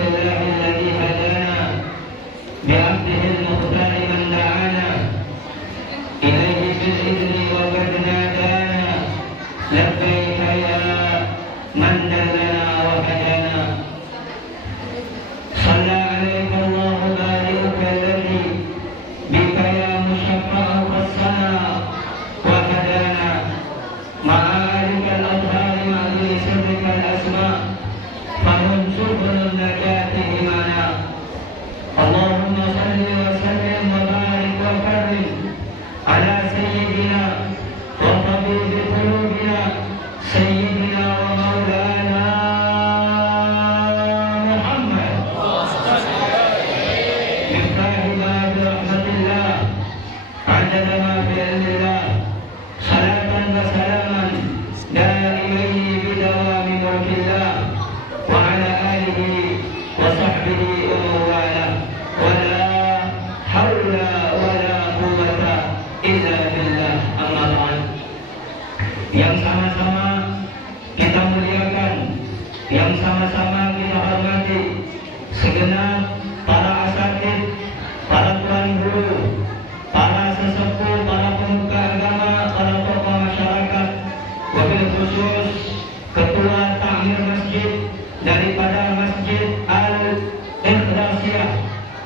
لله الذي هدانا بعبده المختار من دعانا إليه بالإذن وقد نادانا لبيك يا من دلنا وهدانا صلى عليك الله بارئك الذي بك يا مشفع خصنا وهدانا مع آلك الأطهار مع ذي سرك الأسماء فهم سبل النجاة إيمانا اللهم صل وسلم وبارك وكرم على سيدنا وطبيب قلوبنا سيدنا ومولانا محمد مفتاح باب رحمة الله عدد ما في علم الله صلاة وسلاما دائمين بدوام ملك الله وعلى آله وصحبه ومن والاه ولا حول ولا قوة إلا بالله أما بعد yang sama-sama kita muliakan, yang sama-sama kita hormati segenap para asatidz, para tuan guru, para sesepuh, para pemuka agama, para tokoh masyarakat, wabil khusus ketua takmir masjid daripada Masjid Al-Ikhdasiyah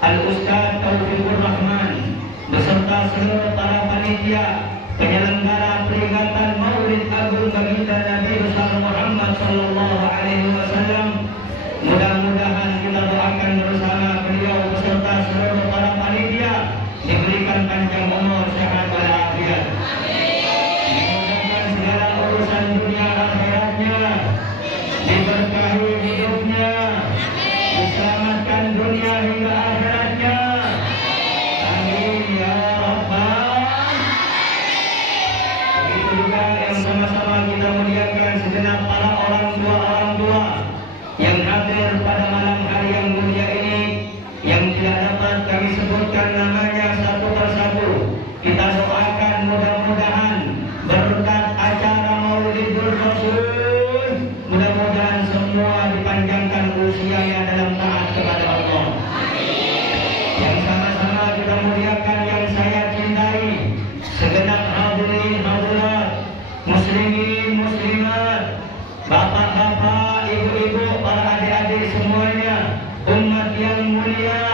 Al-Ustaz Taufikur Rahman beserta seluruh para panitia penyelenggara peringatan Maulid Agung Baginda Nabi besar Muhammad sallallahu alaihi wasallam. Mudah-mudahan kita doakan bersama beliau beserta seluruh para panitia diberikan panjang umur, sehat walafiat. Dimudahkan segala urusan dunia akhiratnya, diberkahi hidupnya, diselamatkan dunia hingga akhiratnya. Amin ya rabbal. Begitu juga yang sama-sama kita muliakan segenap para orang tua yang hadir pada malam hari yang mulia ini, yang tidak dapat kami sebutkan namanya satu persatu. Kita doakan mudah-mudahan berkat acara Maulidur Rasul, mudah-mudahan semua dipanjangkan usianya dalam taat kepada Allah. Yang sama-sama kita muliakan, yang saya cintai, segenap hadirin hadirat, muslimin muslimat, bapak-bapak, ibu-ibu, para adik-adik semuanya, umat yang mulia,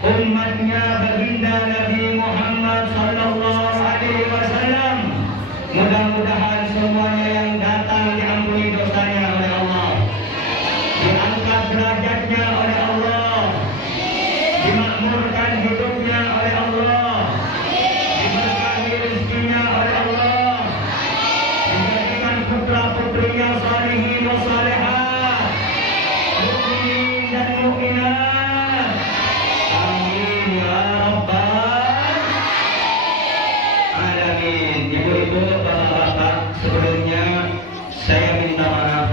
umatnya baginda Nabi Muhammad sallallahu alaihi wasallam. Mudah-mudahan semuanya yang datang diampuni dosanya oleh Allah, diangkat derajatnya oleh Allah, dimakmurkan hidupnya oleh Allah, diberkahi rezekinya oleh Allah, dijadikan putra-putrinya salihin wa salihat, mukminin dan mukminat. Amin ya rabbal alamin. Ibu-ibu, bapak-bapak, sebelumnya saya minta maaf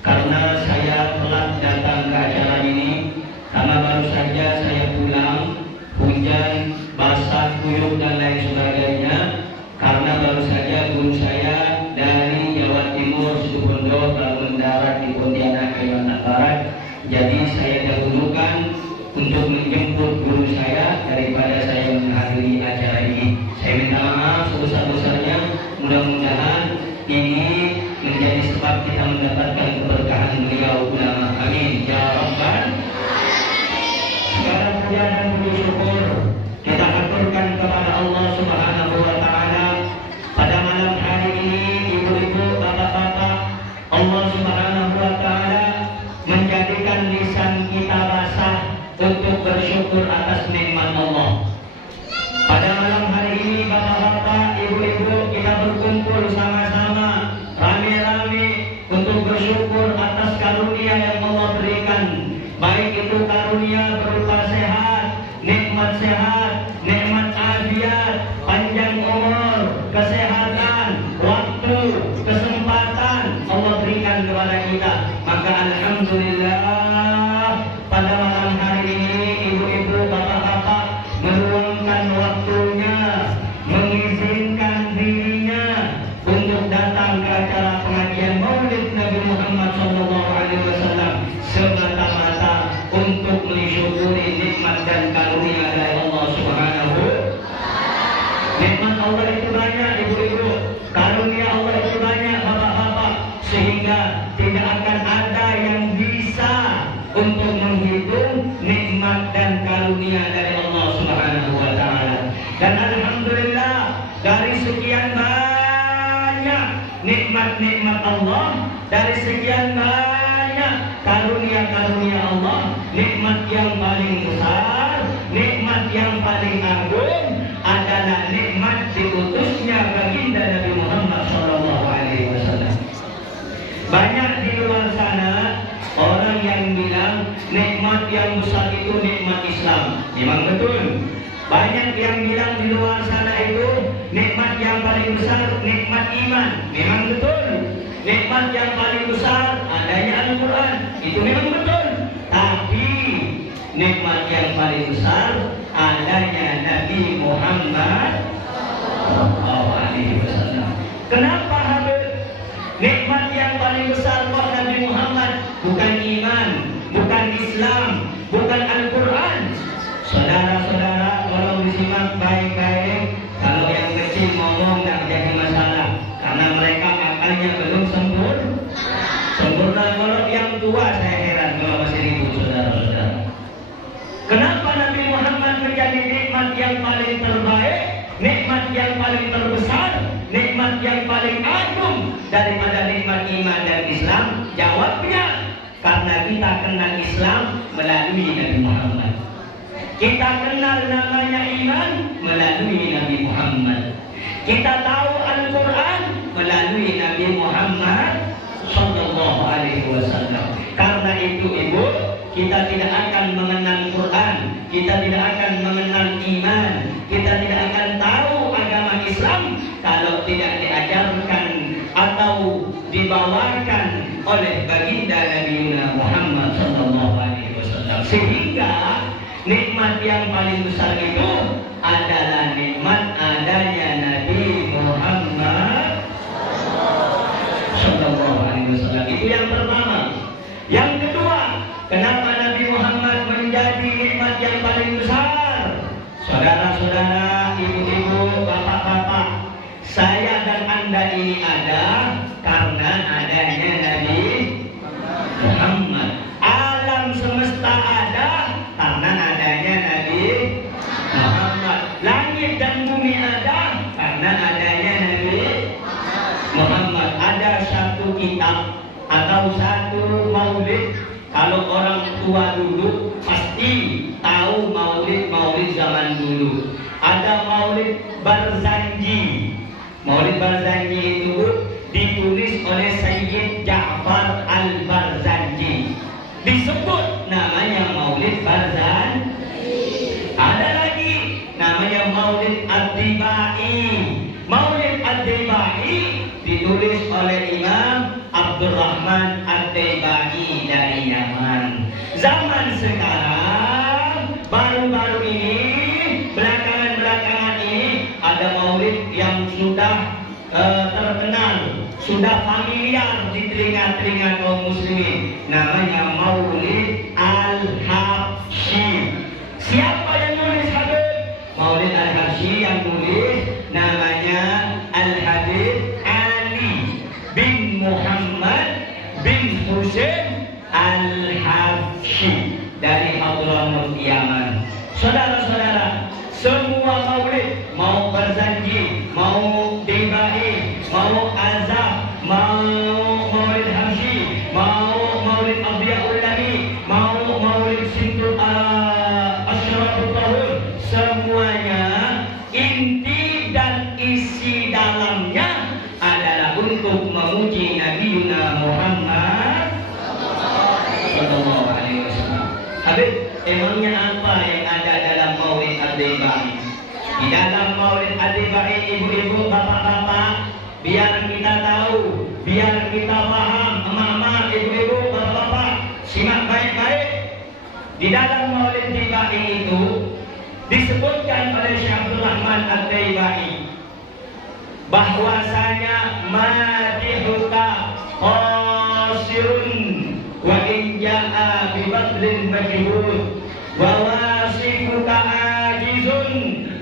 karena saya telat datang ke acara ini, karena baru saja saya pulang, hujan, basah, kuyup dan lain sebagainya. Karena baru saja guru saya dari Jawa Timur, Situbondo, baru mendarat di Pontianak, Kalimantan Barat. Jadi saya dahulukan untuk menjemput guru saya daripada saya menghadiri acara ini. Saya minta maaf sebesar-besarnya. Mudah-mudahan ini menjadi sebab kita mendapatkan keberkahan beliau ulama. Amin ya rabbal. Segala puja dan puji syukur kita haturkan kepada Allah Subhanahu wa taala pada malam hari ini. Ibu-ibu, bapak-bapak, Allah Subhanahu wa taala menjadikan lisan kita basah untuk bersyukur atas nikmat Allah. Pada malam hari ini, bapak-bapak, ibu-ibu, kita berkumpul sama-sama rame-rame untuk bersyukur atas karunia yang Allah berikan, baik itu karunia berupa sehat, nikmat afiat, panjang umur, kesehatan, waktu, kesempatan Allah berikan kepada kita. Maka alhamdulillah pada malam hari ini ibu-ibu, bapak-bapak meluangkan waktunya, mengizinkan dirinya untuk datang ke acara pengajian Maulid Nabi Muhammad SAW sehingga tidak akan ada yang bisa untuk menghitung nikmat dan karunia dari Allah Subhanahu wa taala. Dan alhamdulillah, dari sekian banyak nikmat-nikmat Allah, dari sekian banyak karunia-karunia Allah, nikmat yang paling besar, nikmat yang paling agung adalah nikmat diutusnya baginda Nabi Muhammad SAW. Banyak di luar sana orang yang bilang nikmat yang besar itu nikmat Islam. Memang betul. Banyak yang bilang di luar sana itu nikmat yang paling besar nikmat iman. Memang betul. Nikmat yang paling besar adanya Al-Quran. Itu memang betul. Tapi nikmat yang paling besar adanya Nabi Muhammad SAW. Kenapa Habib? Nikmat yang paling besar kok Nabi Muhammad, bukan iman, bukan Islam, bukan Al-Quran. Saudara-saudara, tolong disimak baik-baik. Kalau yang kecil ngomong nggak jadi masalah, karena mereka akalnya belum sempurna. Kalau yang tua saya heran kalau masih ribut, saudara-saudara. Kenapa Nabi Muhammad menjadi nikmat yang paling terbaik, nikmat yang paling terbesar, nikmat yang paling agung daripada nikmat iman dan Islam? Jawabnya, karena kita kenal Islam melalui Nabi Muhammad. Kita kenal namanya iman melalui Nabi Muhammad. Kita tahu Al-Quran melalui Nabi Muhammad Sallallahu Alaihi Wasallam. Karena itu ibu, kita tidak akan mengenal Quran, kita tidak akan mengenal iman, kita tidak akan tahu agama Islam kalau tidak diajarkan atau dibawakan oleh baginda Nabi Muhammad Sallallahu Alaihi Wasallam. Sehingga nikmat yang paling besar itu adalah nikmat adanya Nabi Muhammad Sallallahu Alaihi Wasallam. Itu yang pertama. Yang kedua, kenapa Nabi Muhammad menjadi nikmat yang paling besar? Saudara-saudara, ibu-ibu, bapak-bapak, saya dan Anda ini ada karena adanya Nabi Muhammad. Alam semesta ada karena adanya Nabi Muhammad. Langit dan bumi ada karena adanya Nabi Muhammad. Ada satu kitab atau satu maulid. Kalau orang tua dulu pasti tahu maulid zaman dulu. Ada maulid Barzanji. Maulid Barzanji itu ditulis oleh Sayyid Ja'far Al-Barzanji. Disebut namanya Maulid Barzanji. Ada lagi namanya Maulid Ad-Dibai. Maulid Ad-Dibai ditulis oleh Imam Abdurrahman Ad-Dibai dari Yaman. Zaman sekarang baru-baru ini, belakangan ini ada maulid yang sudah terkenal, sudah familiar di telinga-telinga kaum muslimin. Namanya Maulid Al-Habsyi. Siapa yang nulis Habib? Maulid Al-Habsyi yang nulis namanya Al-Habib Ali bin Muhammad bin Husain Al-Habsyi dari Hadramaut Yaman. Saudara-saudara, semua maulid, mau Barzanji, mau Dibai, mau Azab, mau Maulid Habsyi, mau Maulid Abdiyaul Nabi, mau Maulid Sintul Asyrafut Tahun, semuanya inti dan isi dalamnya adalah untuk memuji Nabi Muhammad Sallallahu Alaihi Wasallam. Habib, emangnya apa yang ada dalam Maulid Ad-Dibai? Di dalam Maulid Ad-Dibai, ibu-ibu, bapak-bapak, biar kita tahu, biar kita paham, emak-emak, ibu-ibu, bapak-bapak, simak baik-baik. Di dalam Maulid Ad-Dibai itu disebutkan oleh Syekh Abdul Rahman Ad-Dibai bahwasanya madihuka qasirun wa in ja'a bi badlin majhud wa wasifuka ajizun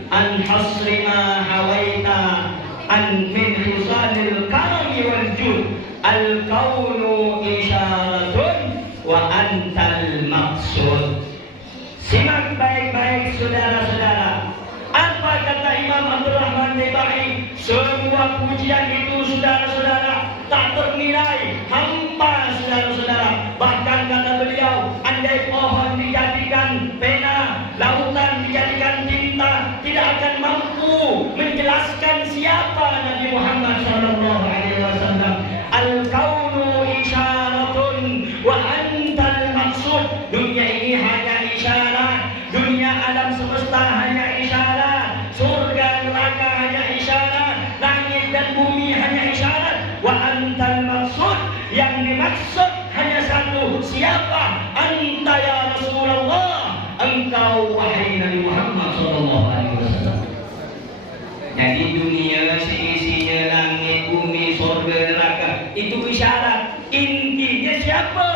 an hasri ma hawaita an min hisalil karami wal jud Al-kaunu isyaratun wa antal maksud. Simak baik-baik saudara-saudara. Apa kata Imam Abdul Rahman Debai? Semua pujian itu saudara-saudara tak ternilai, hampa saudara-saudara. Bahkan kata beliau, andai pohon dijadikan pena, lautan dijadikan tinta, tidak akan mampu menjelaskan siapa Nabi Muhammad SAW. Al-kaunu isyaratun wa antal maksud. Dunia ini hanya isyarat, dunia alam semesta hanya isyarat, surga neraka hanya isyarat, langit dan bumi hanya isyarat. Wa antal maksud, yang dimaksud hanya satu. Siapa? Anta ya Rasulullah, engkau wahai Nabi Muhammad SAW. Jadi dunia seisinya, langit, bumi, surga, neraka, itu isyarat. Intinya siapa?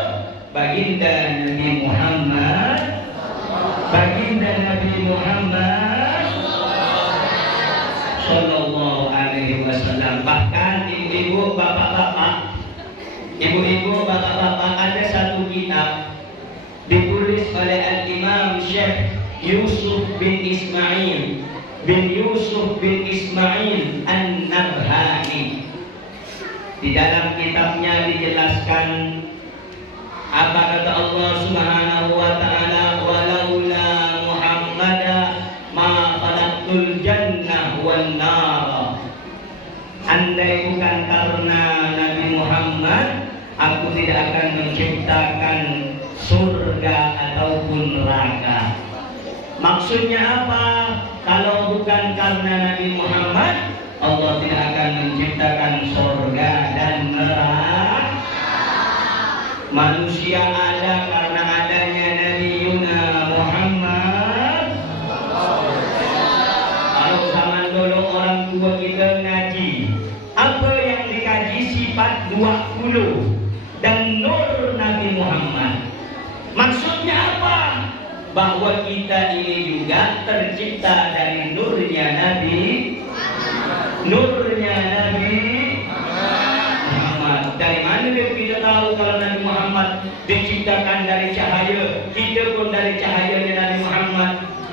Baginda Nabi Muhammad. Baginda Nabi Muhammad Sallallahu Alaihi Wasallam. Bahkan ibu-ibu, bapak-bapak, ada satu kitab ditulis oleh Al-Imam Syekh Yusuf bin Ismail An-Nabhani. Di dalam kitabnya dijelaskan apa kata Allah Subhanahu wa taala, walaula Muhammada ma khalaqtul jannah wan nar. Andai bukan karena Nabi Muhammad, aku tidak akan menciptakan surga ataupun neraka. Maksudnya apa? Kalau bukan karena Nabi Muhammad, Allah tidak akan menciptakan surga dan neraka. Manusia ada karena adanya Nabi Muhammad. Kalau zaman dulu orang tua kita ngaji, apa yang dikaji? Sifat 20 dan nur Nabi Muhammad. Maksudnya apa? Bahwa kita ini juga tercipta dari nurnya Nabi Muhammad. Dari mana kita tahu kalau Nabi Muhammad diciptakan dari cahaya? Kita pun dari cahayanya Nabi Muhammad.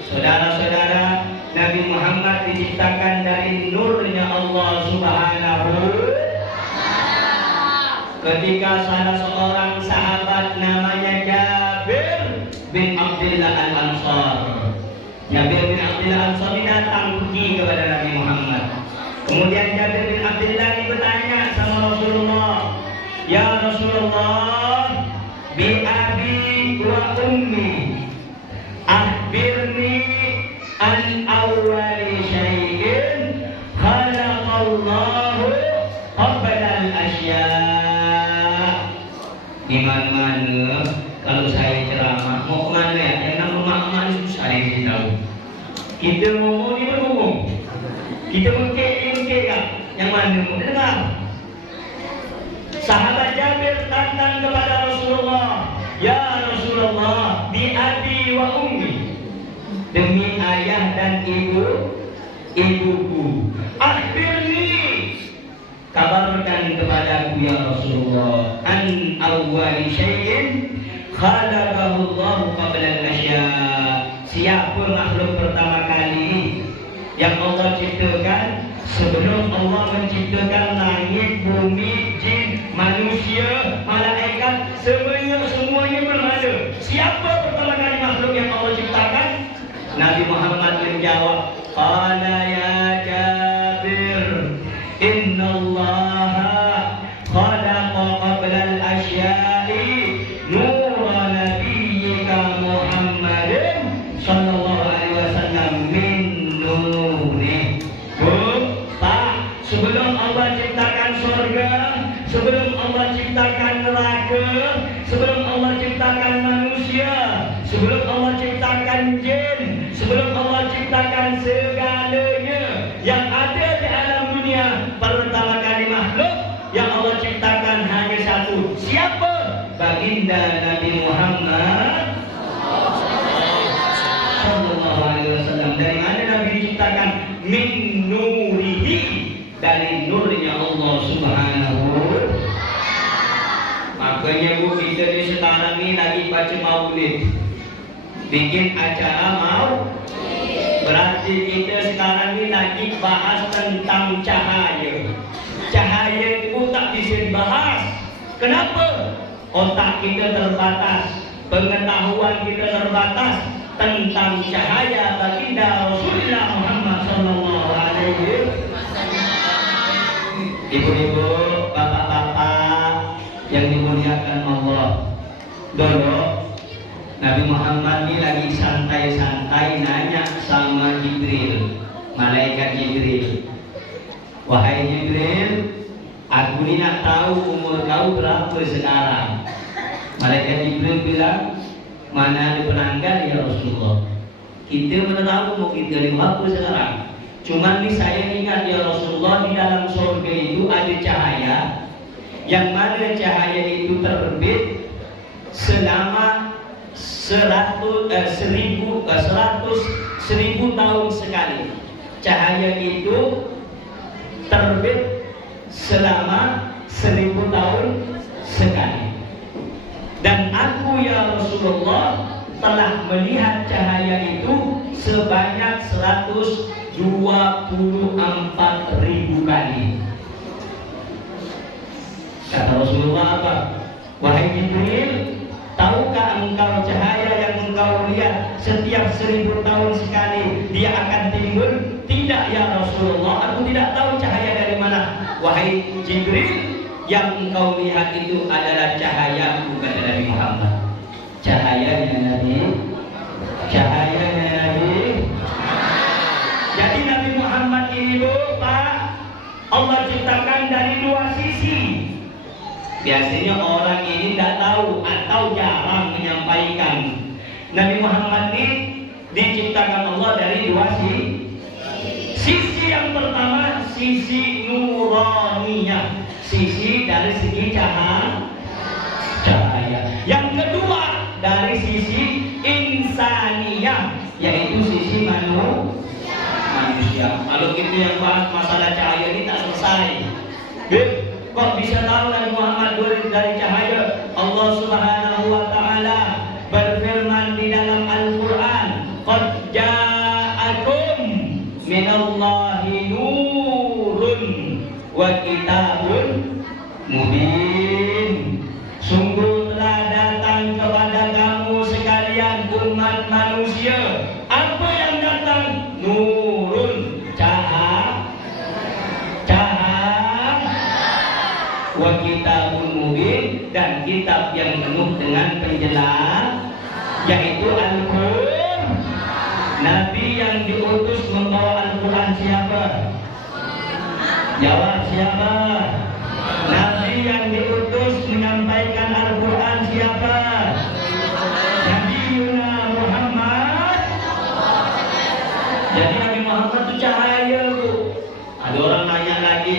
Saudara-saudara, Nabi Muhammad diciptakan dari nurnya Allah Subhanahu. Ketika salah seorang sahabat namanya Jabir bin Abdullah Al-Ansar, Jabir bin Abdullah Al-Ansar datang pergi kepada Nabi Muhammad. Kemudian Jabir bin Abdullah bertanya sama Rasulullah, ya Rasulullah, bi abi wa ummi, akhbirni an awwali syai'in khalaqallahu qabla al-asya'. Di mana-mana kalau saya ceramah, mau kemana ya? Yang nama mak-mak itu saya tahu. Kita ngomong ni berhubung. Kita mengkek kan? Yang mana mau dengar? Sahabat Jabir datang kepada Rasulullah, ya Rasulullah, bi abi wa ummi, demi ayah dan ibuku, akhbirni, kabarkan kepadaku ya Rasulullah, an awwali syai'in khalaqahu Allah qabla al-asya'. Siapa makhluk pertama kali yang Allah ciptakan sebelum Allah menciptakan langit, bumi, jin, manusia, malaikat, semuanya belum ada. Siapa pertama kali makhluk yang Allah ciptakan? Nabi Muhammad menjawab, qala ya Jabir, innallaha khalaqa qabla al-asya'i nura nabiyyika Muhammadin sallallahu alaihi wasallam min nuri. Sebelum Allah ciptakan surga, sebelum Allah ciptakan neraka, sebelum Allah ciptakan manusia, sebelum Allah ciptakan jin, sebelum Allah ciptakan segalanya yang ada di alam dunia, pertama kali makhluk yang Allah ciptakan hanya satu. Siapa? Baginda Nabi Muhammad sallallahu alaihi wasallam. Dari mana Nabi diciptakan? Min nurihi, dari nurnya Allah Subhanahu maulid, bikin acara mau. Berarti kita sekarang ini lagi bahas tentang cahaya. Cahaya itu tak bisa dibahas. Kenapa? Otak kita terbatas, pengetahuan kita terbatas tentang cahaya baginda Rasulullah Muhammad sallallahu alaihi wasallam. Ibu-ibu, bapak-bapak yang dimuliakan Allah, dulu Nabi Muhammad ini lagi santai-santai nanya sama Jibril, malaikat Jibril. Wahai Jibril, aku ini nak tahu umur kau berapa sekarang. Malaikat Jibril bilang, mana ada penanggal ya Rasulullah. Kita mana tahu mau kita berapa sekarang. Cuman nih saya ingat ya Rasulullah, di dalam surga itu ada cahaya, yang mana cahaya itu terbit selama 100.000 tahun sekali. Cahaya itu terbit selama 1000 tahun sekali. Dan aku ya Rasulullah telah melihat cahaya itu sebanyak 124.000 kali. Kata Rasulullah apa? Wahai Jibril, tahukah engkau cahaya yang engkau lihat setiap 1000 tahun sekali dia akan timbul? Tidak ya Rasulullah, aku tidak tahu cahaya dari mana. Wahai Jibril, yang engkau lihat itu adalah cahaya bukan Nabi Muhammad. Cahayanya Nabi, cahayanya Nabi. Jadi Nabi Muhammad ini Pak, Allah ciptakan dari dua sisi. Biasanya orang ini tidak tahu atau jarang menyampaikan. Nabi Muhammad ini diciptakan Allah dari dua sisi. Sisi yang pertama, sisi nuraniyah, sisi dari segi cahaya. Yang kedua, dari sisi insaniyah, yaitu sisi manusia. Kalau kita yang bahas masalah cahaya ini tak selesai. Kok bisa tahu Nabi Muhammad dari cahaya? Allah Subhanahu wa taala berfirman di dalam Al-Qur'an, "Qad ja'akum minallahi nurun wa kitabun mubin." Sungguh telah datang kepada kamu sekalian umat manusia. Apa yang datang? Nurun, cahaya, wa kitabun mubin, dan kitab yang penuh dengan penjelas, yaitu Al-Qur'an. Nabi yang diutus membawa Al-Quran siapa? Jawab siapa? Nabi yang diutus menyampaikan Al-Quran siapa? Nabi Muhammad. Jadi Nabi Muhammad itu cahaya Bu. Ada orang nanya lagi,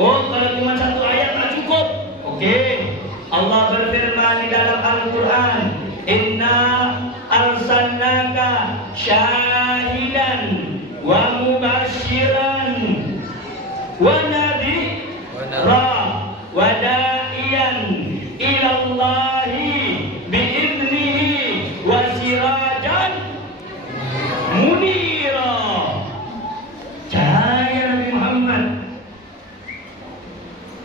oh kalau cuma satu ayat tak cukup. Oke, Allah berfirman di dalam Al-Quran, Inna arsalnaka syahidan wa mubasyiran wa nadhira wa da'iyan ilallahi bi'idnihi wa sirajan munira. Cahaya Nabi Muhammad.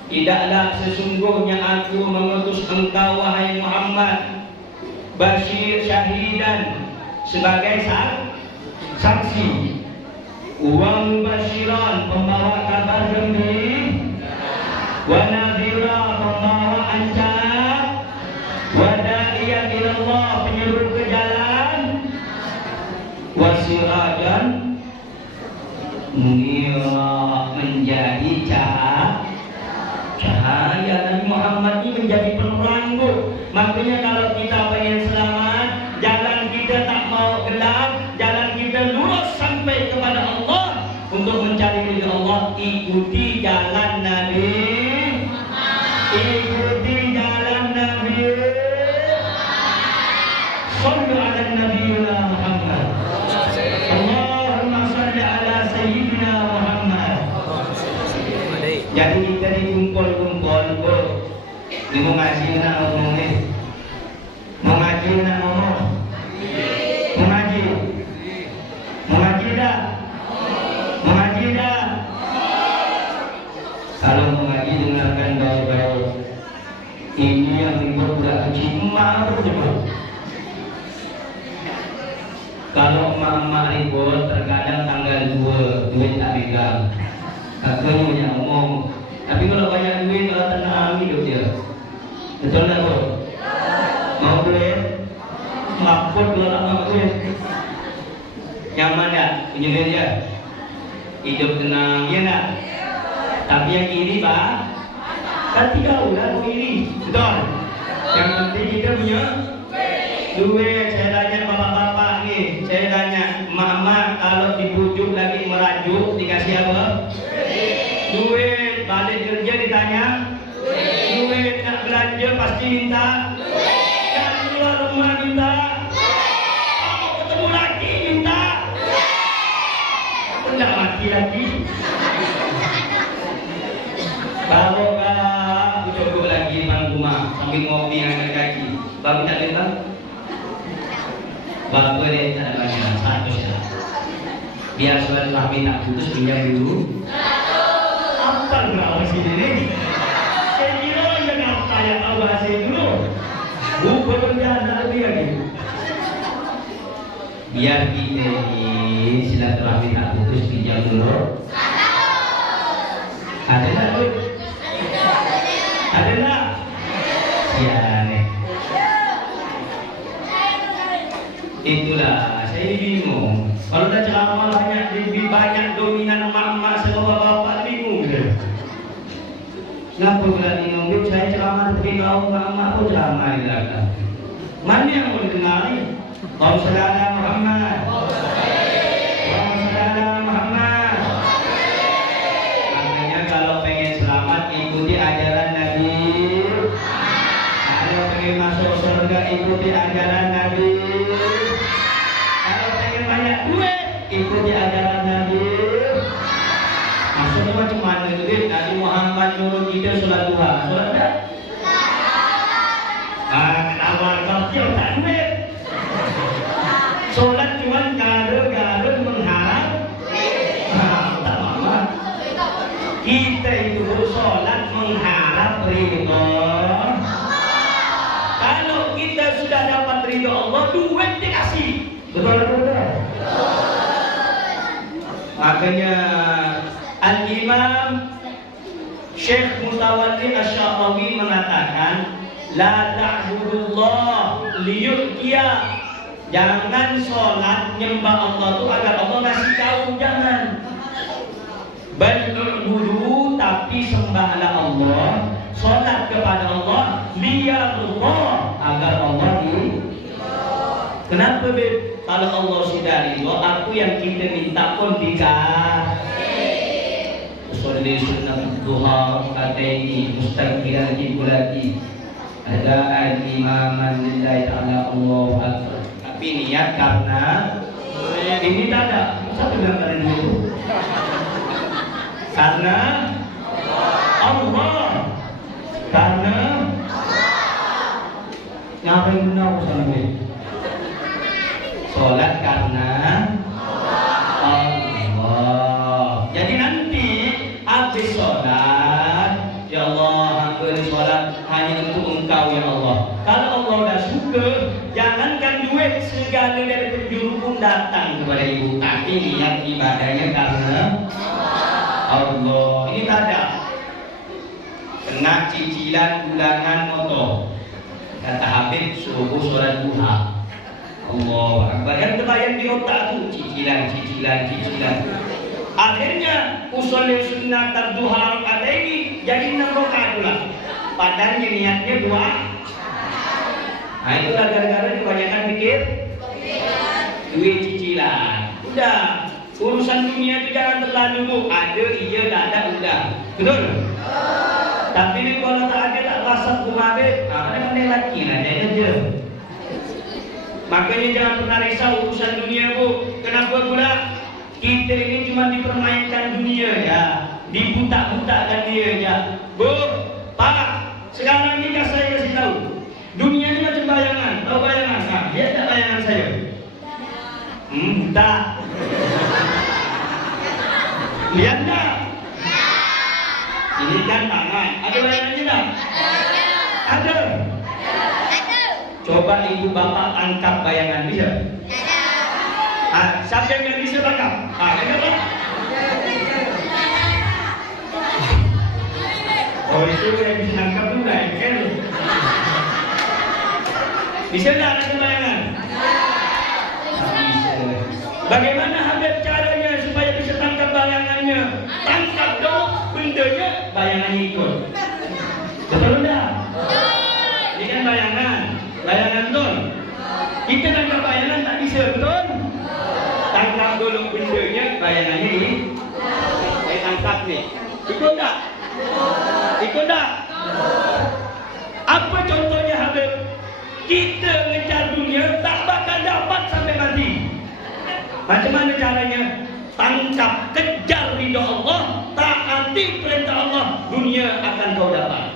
Tidaklah sesungguhnya aku mengutus engkau wahai Muhammad Bashir syahidan sebagai saksi, wa mubasyiran pembawa kabar gembira, wa nadhira pembawa ancaman, wa da'iyan ilallah penyuruh ke jalan, wa sirajan munira menjadi cahaya. Nabi Muhammad ini menjadi penerang Bu. Makanya kalau kita pengen selamat, jalan kita tak mau gelap, jalan kita lurus sampai kepada Allah. Untuk mencari ridha Allah, ikuti jalan Nabi, ikuti jalan Nabi. Sallu ala Nabiyyina Muhammad. Allahumma salli ala Sayyidina Muhammad. Jadi kita dikumpul-kumpul Bu. Di mau ngaji nak ngomong ni, mau ngaji nak ngomong. kunci emak apa coba? Kalau emak-emak ribut terkadang tanggal 2 duit tak pegang. Kakaknya banyak ngomong. Tapi kalau banyak duit kalau tenang hidup dia. Betul tak bro? Mau duit? Ngaput kalau tak mau duit. Nyaman tak? Punya dia? Hidup tenang, ya tak? Tapi yang kiri pak, kan tidak udah kiri, betul? Yang penting kita punya duit. Saya tanya bapak-bapak nih, saya tanya mama kalau dibujuk lagi merajuk dikasih apa? Duit. Balik kerja ditanya duit. Nak belanja pasti minta duit. Nak keluar rumah minta duit. Mau ketemu lagi minta duit. Aku tidak mati lagi. Kalau aku coba lagi di rumah sambil ngopi angkat kaki, baru tak lembang. Bapak dia tak ada banyak, 100 ya. Biar suara kami tak putus pinjam dulu. Apa berapa sini ni? Saya kira yang apa yang awak saya dulu. Bukan berjana lebih lagi. Biar kita ini silaturahmi tak putus pinjam dulu. Ada tak tu? Ada tak? Ya nih. Itulah saya bingung. Kalau dah ceramah banyak, lebih banyak dominan emak-emak sama bapak bingung dia. Kenapa pula bingung? Saya ceramah tapi kau emak-emak pun ceramah di belakang. Mana yang mau didengar ni? Kau saudara Muhammad. Ikuti ajaran Nabi. Kalau pengen masuk surga ikuti ajaran Nabi. Kalau pengen banyak duit ikuti ajaran Nabi. Maksudnya macam mana itu dia? Nabi Muhammad nyuruh kita sholat duha. Sholat tak? Awal kecil tak duit. Sholat cuma gara-gara mengharap. Tak apa. Kita itu sholat mengharap ridho. Kalau kita sudah dapat ridho Allah, duit dikasih. Betul betul. Makanya Al-Imam Syekh Mutawalli Asy-Sya'rawi mengatakan, la ta'budullah liyu'tiya. Jangan sholat nyembah Allah itu agar Allah ngasih tahu, jangan. Berbudu tapi sembahlah Allah, solat kepada Allah, liyallah agar Allah di. Kenapa beb? Kalau Allah sudah ridho, aku yang kita minta pun dikasih. Usolli sunnah duha kata ini mustaqilan kiblati. Ada imaman lillahi ta'ala Allahu akbar. Tapi niat karena ini tak ada. Satu gambaran dulu. Karena Allah. Karena ngapain guna urusan gue? Sholat karena Allah. Jadi nanti habis sholat, ya Allah, aku sholat hanya untuk Engkau ya Allah. Kalau Allah dah suka, jangankan duit, segala dari penjuru pun datang kepada ibu. Tapi niat ibadahnya karena Allah. Ini tak ada. Kena cicilan bulanan motor. Kata Habib suruh sholat duha. Allah Akbar. Yang terbayang di otak tu cicilan. Akhirnya usolli sunnat duha kata ini jadi 6 rakaat pula. Padahal niatnya 2. Nah itulah gara-gara kebanyakan pikir duit cicilan. Udah. Urusan dunia itu jangan terlalu dulu. Ada, iya, tak ada, udah. Betul? Tapi ni kalau tak ada, tak rasa kumabit. Mana-mana lagi lah, dia je. Makanya jangan pernah risau urusan dunia bu. Kenapa pula? Kita ini cuma dipermainkan dunia ya. Dibutak-butakkan dia ya. Bu, Pak, sekarang ini saya kasih tahu. Dunia ini macam bayangan. Tahu bayangan? Nah, dia tak bayangan saya. Tak. Lihat tak? Ini kan tangan. Ada bayangannya tak? Ada. Coba ibu bapak angkat bayangan, bisa? Siapa yang bisa tangkap? Kenapa? Oh, itu yang bisa tangkap itu udah kan? Bisa nggak ada bayangan? Bisa. Bagaimana Habib caranya supaya bisa tangkap bayangannya? Tangkap dong bendanya, bayangannya ikut. Betul enggak? Ini kan bayangan betul. Kita tangkap bayangan tak bisa, betul? Tangkap dulu bendanya, bayangannya ini. Saya tangkap nih. Ikut enggak? Ikut enggak? Apa contohnya Habib? Kita ngejar dunia tak bakal dapat sampai mati. Macam mana caranya? Tangkap, kejar ridha Allah, taati perintah Allah, dunia akan kau dapat.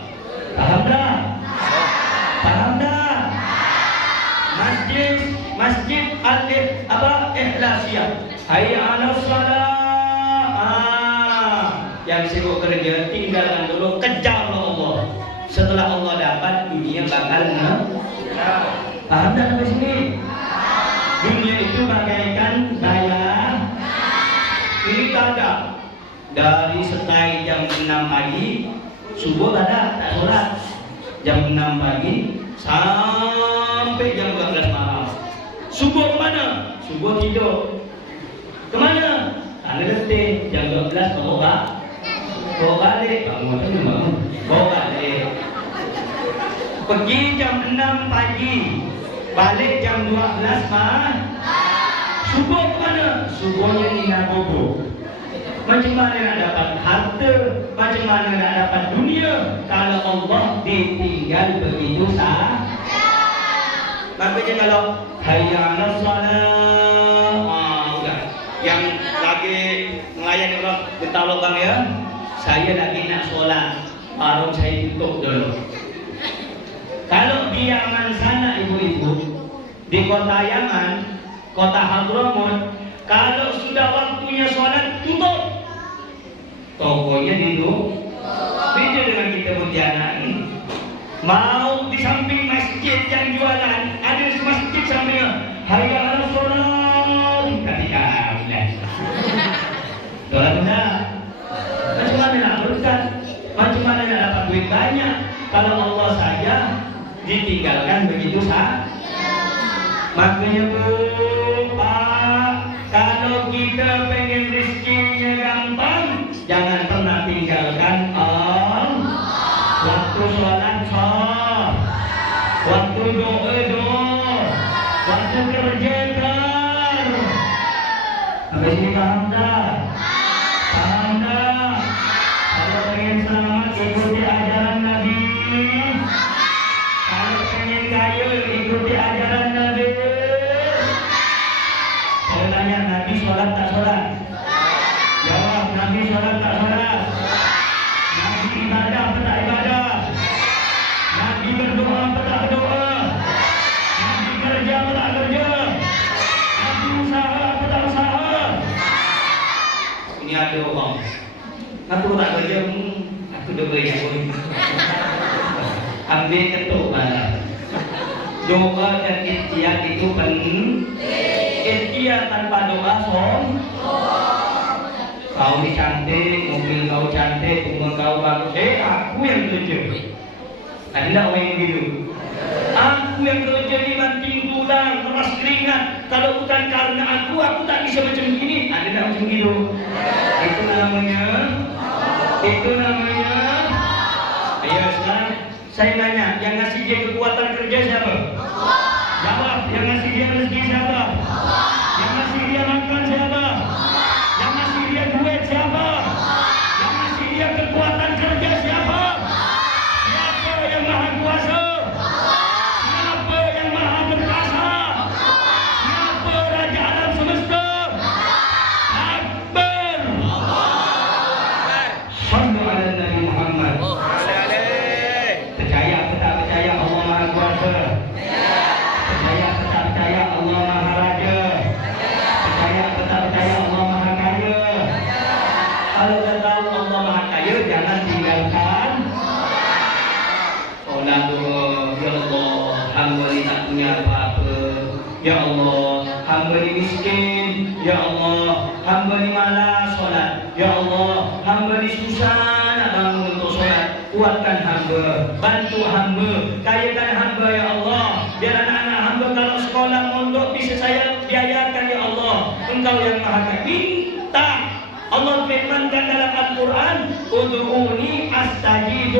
Paham dah? Paham dah? Masjid Al-Ihlasiyah. Hayya 'alas shalah. Yang sibuk kerja tinggalkan dulu, kejar Allah. Setelah Allah dapat, dunia bakal paham dah sampai sini? Dunia itu bagaikan bayar. Ini tak ada. Dari setai jam 6 pagi, subuh ada, tak sholat. Jam 6 pagi sampai jam 12 malam. Subuh kemana? Subuh tidur. Kemana? Anda letih. Jam 12 bawa balik. Bangun. Bawa balik. Pergi jam 6 pagi, balik jam 12 malam. Subuh kemana? Subuhnya tinggal bobo. Macam mana nak dapat harta? Macam mana nak dapat dunia? Kalau Allah ditinggal begitu saja. Makanya kalau hayya 'alas shalah, yang lagi melayani orang bertolak bang ya, saya lagi nak solat, baru saya tutup dulu. Kalau di Yaman sana ibu-ibu, di kota Yaman, kota Hadramut, kalau sudah waktunya sholat tutup. Tokonya ditutup. Beda dengan kita Pontianak ini. Mau di samping masjid yang jualan, ada masjid sampingnya. Hayya 'alas shalah. Tapi udah. Sholat udah. Macam mana nak berkat? Macam mana nak dapat duit banyak? Kalau Allah saja ditinggalkan begitu saja. Makanya Pak, kalau kita pengen rezekinya gampang, jangan pernah tinggalkan Allah. Waktu sholat sholat, waktu doa, waktu kerja kan. Sampai sini paham tak? Paham tak? Kalau pengen selamat ikuti ajaran Nabi. Kalau pengen kaya ikuti ajaran Nabi. Saya tanya, Nabi sholat tak sholat? Jawab, Nabi sholat tak sholat? Nabi ibadah apa tak ibadah? Nabi berdoa apa tak berdoa? Nabi kerja apa tak kerja? Nabi usaha apa tak usaha? Ini ada orang, aku tak kerja, aku dah banyak pun. Ambil ketuk malam. Doa dan ikhtiar itu penting. Ikhtiar tanpa doa kau ni cantik, mobil kau cantik, rumah kau bagus. Aku yang kerja. Ada orang yang begitu. Aku yang kerja di banting tulang, meras keringat. Kalau bukan karena aku tak bisa macam begini. Ada tak macam begitu? Itu namanya. Ayo sekarang saya nanya, yang ngasih dia kekuatan kerja siapa? Jawab, yang ngasih dia rezeki siapa? Yang ngasih dia makan siapa? Yang ngasih dia duit siapa? Yang ngasih dia kekuatan kerja siapa? Siapa yang maha kuasa? Siapa yang maha berkuasa? Siapa raja alam semesta? Akbar. Sallu ala Nabi Muhammad. Percaya atau tak percaya Allah maha kuasa? Percaya atau tak percaya Allah maha raja? Percaya atau tak percaya Allah maha kaya? Kalau dah tahu Allah maha kaya, jangan tinggalkan. Ya Allah, hamba ini tak punya apa-apa. Ya Allah, hamba ini miskin. Ya Allah, hamba ini malas solat. Ya Allah, hamba ini susah nak bangun untuk solat. Kuatkan hamba, bantu hamba, kayakan hamba ya Allah. Biar anak-anak hamba kalau sekolah mondok bisa saya biayakan ya Allah. Engkau yang maha kaya. Minta. Allah firmankan dalam Al-Quran, ud'uni astajib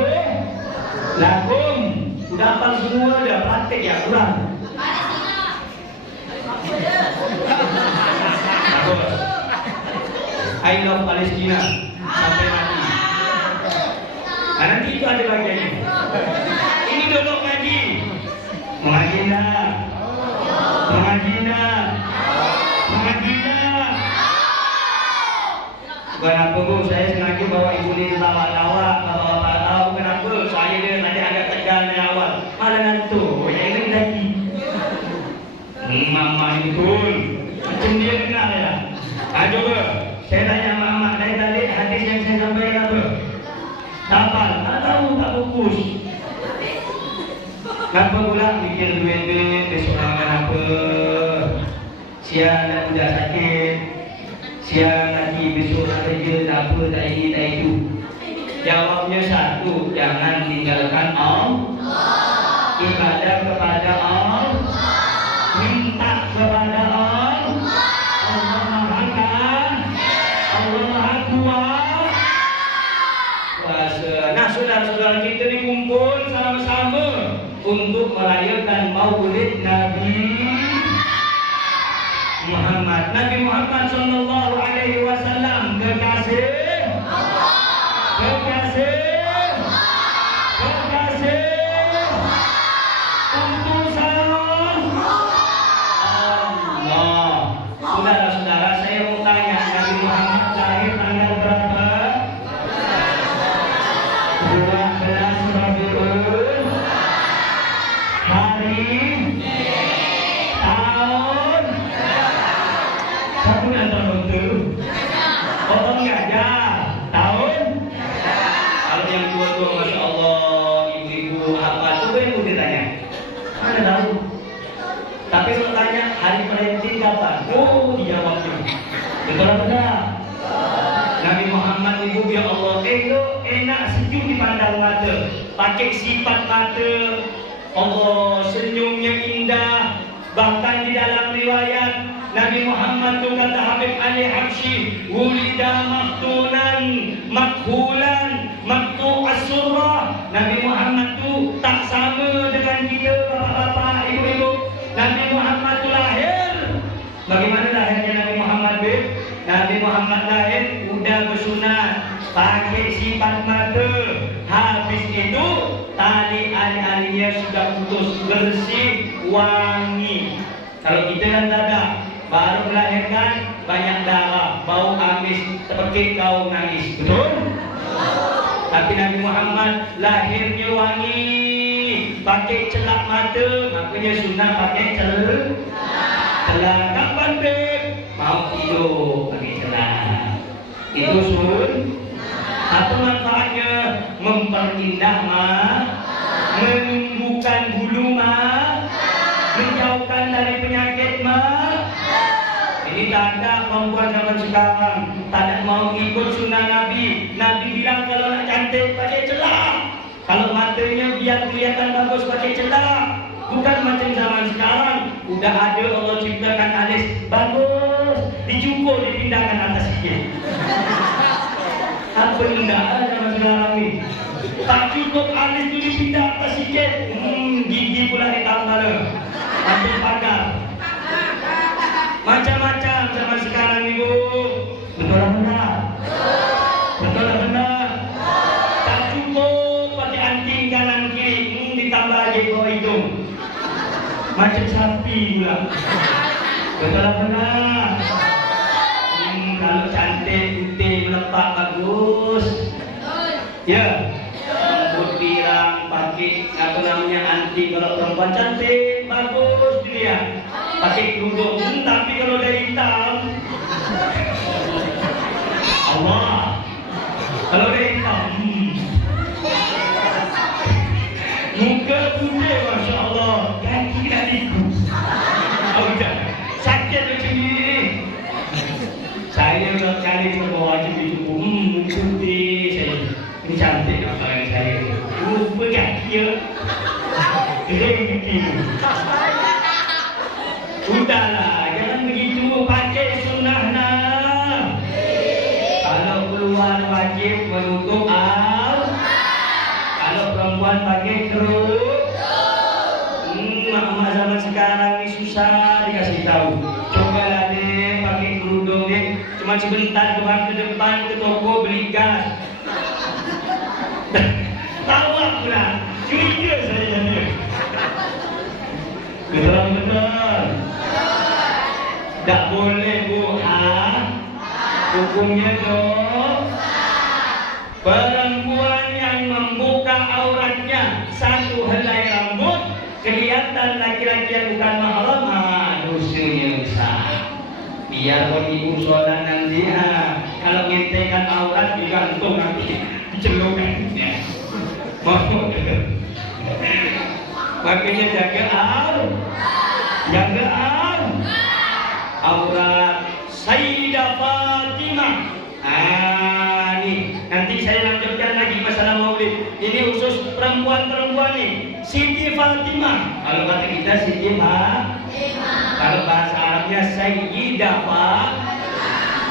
lakum. Udah hafal semua dah, praktik ya kurang. Bagus. I love Palestina sampai mati. Nah, nanti itu ada bagiannya. Ini dulu ngaji. Mengaji enggak? Mengaji enggak? Mengaji enggak? Kenapa Bu? Saya sengaja bawa ibu ini tawa-tawa. Kalau bapak tahu kenapa? Soalnya dia nanti agak tegang dari awal. Malah ngantuk. Ya ini lagi. Mama ini pun macam dia dengar ya. Coba saya tanya mama dari tadi hadis yang saya sampaikan apa? Hafal? Tak tahu, tak fokus. Kenapa pula mikir duit-duit besok makan apa? Siang nak udah sakit. Siang lagi besok nak kerja tak apa, tak ini, tak itu. Jawabnya satu, jangan tinggalkan Allah. Ibadah kepada Allah. Minta kepada Allah. Allah Maha Kaya, Allah Maha Kuat. Puasa. Nah, saudara-saudara kita dikumpul sama-sama untuk merayakan Maulid Nabi Muhammad. Nabi Muhammad sallallahu alaihi wasallam kekasih Allah. Kekasih utusan Allah. Saudara-saudara, saya mau tanya, Nabi Muhammad lahir tanggal berapa? 12 Rabiul hari tahun bulan terbentuk. Oh enggak ada tahun. Kalau yang tua-tua masya Allah, ibu-ibu apa itu yang mau ditanya? Mana tahu? Tapi kalau tanya hari Valentine kapan? Oh dijawabnya. Betul atau tidak? Nabi Muhammad itu ya Allah elok, enak, sejuk dipandang mata. Pakai sifat mata. Allah senyumnya indah. Bahkan di dalam riwayat Nabi Muhammad itu kata Habib Ali Habsyi, wulida maktunan, makhulan, maktu as-surrah. Nabi Muhammad itu tak sama dengan kita bapak-bapak, ibu-ibu. Nabi Muhammad itu lahir. Bagaimana lahirnya Nabi Muhammad, Beb? Nabi Muhammad lahir udah bersunat, pakai sifat mata. Habis itu tali ali-alinya sudah putus, bersih, wangi. Kalau kita kan tak ada, baru melahirkan banyak darah, bau amis, terpekik kau nangis. Betul? Tapi Nabi Muhammad lahirnya wangi, pakai celak mata, makanya sunnah pakai celak. Kapan Beb? Mau tidur pakai celak. Itu sun. Apa manfaatnya? Memperindah menyembuhkan bulu menjauhkan dari penyakit Ini tak ada perempuan zaman sekarang tak ada mau ikut sunnah Nabi. Nabi bilang kalau nak cantik pakai celak, kalau matanya biar kelihatan bagus pakai celak. Bukan macam zaman sekarang, udah ada Allah ciptakan alis bagus, dicukur dipindahkan atas sikit. Apa indah zaman sekarang ni? Tak cukup alis tu dipindah atas sikit, gigi pula ditambah ambil pagar. Macam-macam zaman sekarang ni Bu. Betul atau benar? Betul atau benar? Tak cukup pakai anting kanan kiri, ditambah lagi bawah hidung. Macam sapi pula. Betul atau benar? Kalau cantik, putih, melepak, bagus. Ya. Rambut pirang, pakai apa namanya anting. Kalau perempuan cantik, bagus dia. Pakai kerudung, tapi kalau dah hitam, Allah. Kalau dah hitam, muka putih, masya Allah. ya. Gede. Udahlah, jangan begitu, pakai sunnah nah. Kalau keluar wajib menutup kalau perempuan pakai kerudung. Mak zaman sekarang ini susah dikasih tahu. Cobalah deh pakai kerudung deh. Cuma sebentar doang ke depan ke toko beli gas. Tahu aku lah. Curiga saya jadi. Betul. Tak boleh bu. Hukumnya perempuan yang membuka auratnya satu helai rambut kelihatan laki-laki yang bukan mahram, dosanya besar. Biarpun ibu sholat nanti, kalau ngentekan aurat digantung nanti dicelupkan. Makanya jaga aurat. Sayyidah Fatimah. Nih nanti saya lanjutkan lagi masalah maulid. Ini khusus perempuan-perempuan nih. Siti Fatimah. Kalau kata kita Siti Fatimah. Kalau bahasa Arabnya Sayyidah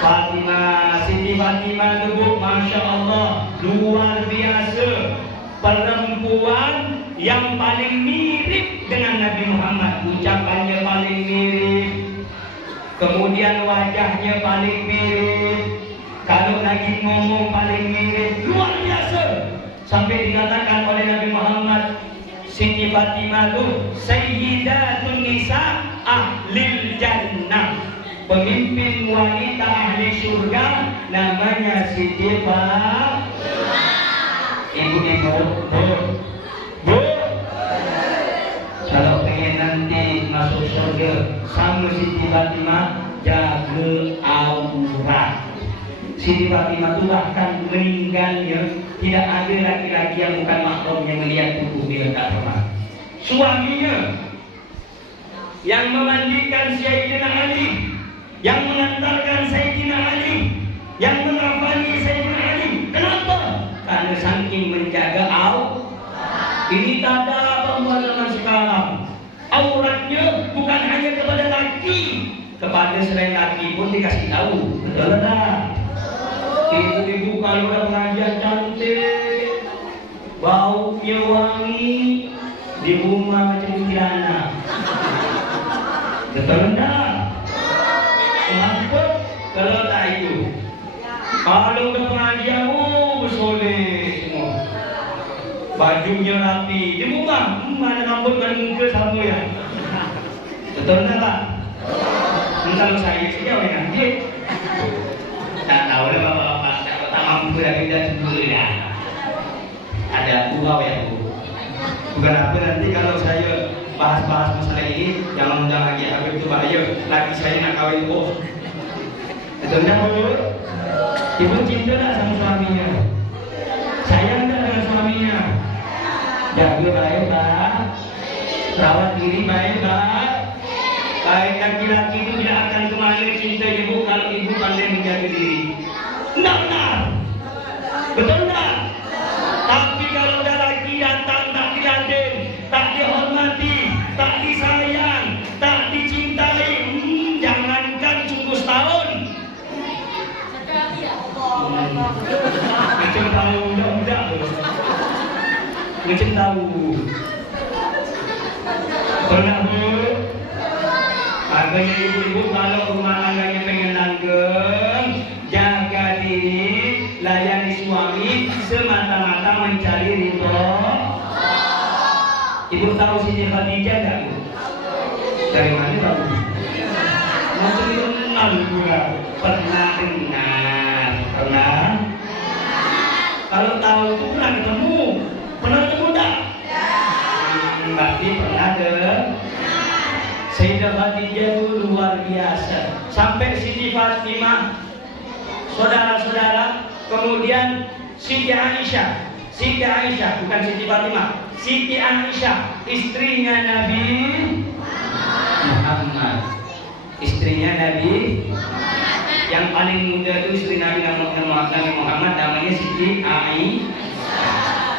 Fatimah. Siti Fatimah itu bu, masya Allah, luar biasa. Perempuan yang paling mirip dengan Nabi Muhammad. Ucapannya paling mirip. Kemudian wajahnya paling mirip. Kalau lagi ngomong paling mirip. Luar biasa. Sampai dikatakan oleh Nabi Muhammad, Siti Fatimah itu Sayyidatun Nisa Ahlil Jannah, pemimpin wanita ahli surga, namanya Siti Fatimah. Ibu-ibu, bu, kalau pengen nanti masuk surga sama Siti Fatimah, jaga aurat. Siti Fatimah itu bahkan meninggalnya tidak ada laki-laki yang bukan mahram yang melihat tubuh beliau tak pernah. Suaminya yang memandikan Sayyidina Ali, yang mengantarkan Sayyidina Ali, yang menghafali Sayyidina Ali. Kenapa? Karena saking menjaga aurat. Ini tanda perempuan zaman sekarang. Auratnya bukan hanya kepada laki, kepada selain laki pun dikasih tahu. Betul tak? Ibu-ibu kalau udah pengajian cantik, baunya wangi, di rumah macam kuntilanak. Betul tak? Kenapa? Kalau tak itu, kalau udah pengajian, bersoleh semua, bajunya rapi, di rumah mana rambut dan muka sama ya. Betul tak? Kalau saya saja orang nanti tak tahu lah bapak-bapak, tak mampu lagi dan dulu ya. Ada pulau ya bu. Bukan apa nanti kalau saya bahas-bahas masalah ini, jangan undang lagi aku itu bahaya. Laki saya nak kawin bos. Betul tak bu? Ibu cinta tak sama suaminya? Sayang tak dengan suaminya? Jaga baik-baik, rawat diri baik-baik. Baik laki-laki itu tidak akan kemana cinta ibu kalau ibu pandai menjaga diri. Benar. Betul tak? Tapi kalau ada laki datang tak diadil, tak dihormati, tak disayang, tak dicintai, jangankan cukup setahun. Macam tahu budak-budak tu. Macam tahu. Pernah bu? Makanya ibu-ibu kalau rumah tangganya pengen langgeng, jaga diri, layani suami semata-mata mencari ridho. Ibu tahu Siti Khadijah tak? Dari mana tahu? Macam kenal juga. Pernah dengar? Pernah? Kalau tahu itu pernah ketemu? Pernah ketemu tak? Berarti pernah deh. Sayyidah Khadijah itu luar biasa. Sampai Siti Fatimah, saudara-saudara, kemudian Siti Aisyah. Siti Aisyah, bukan Siti Fatimah. Siti Aisyah, istrinya Nabi Muhammad. Istrinya Nabi yang paling muda itu istri Nabi Muhammad, namanya Siti Aisyah.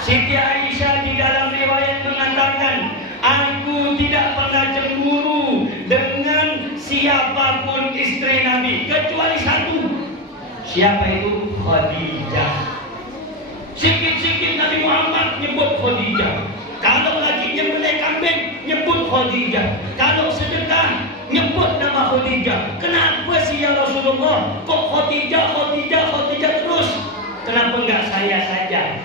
Siti Aisyah di dalam riwayat Siapa itu? Khadijah. Sikit-sikit Nabi Muhammad nyebut Khadijah. Kalau lagi nyembelih kambing, nyebut Khadijah. Kalau sedekah, nyebut nama Khadijah. Kenapa sih ya Rasulullah? Kok Khadijah, Khadijah, Khadijah terus? Kenapa enggak saya saja?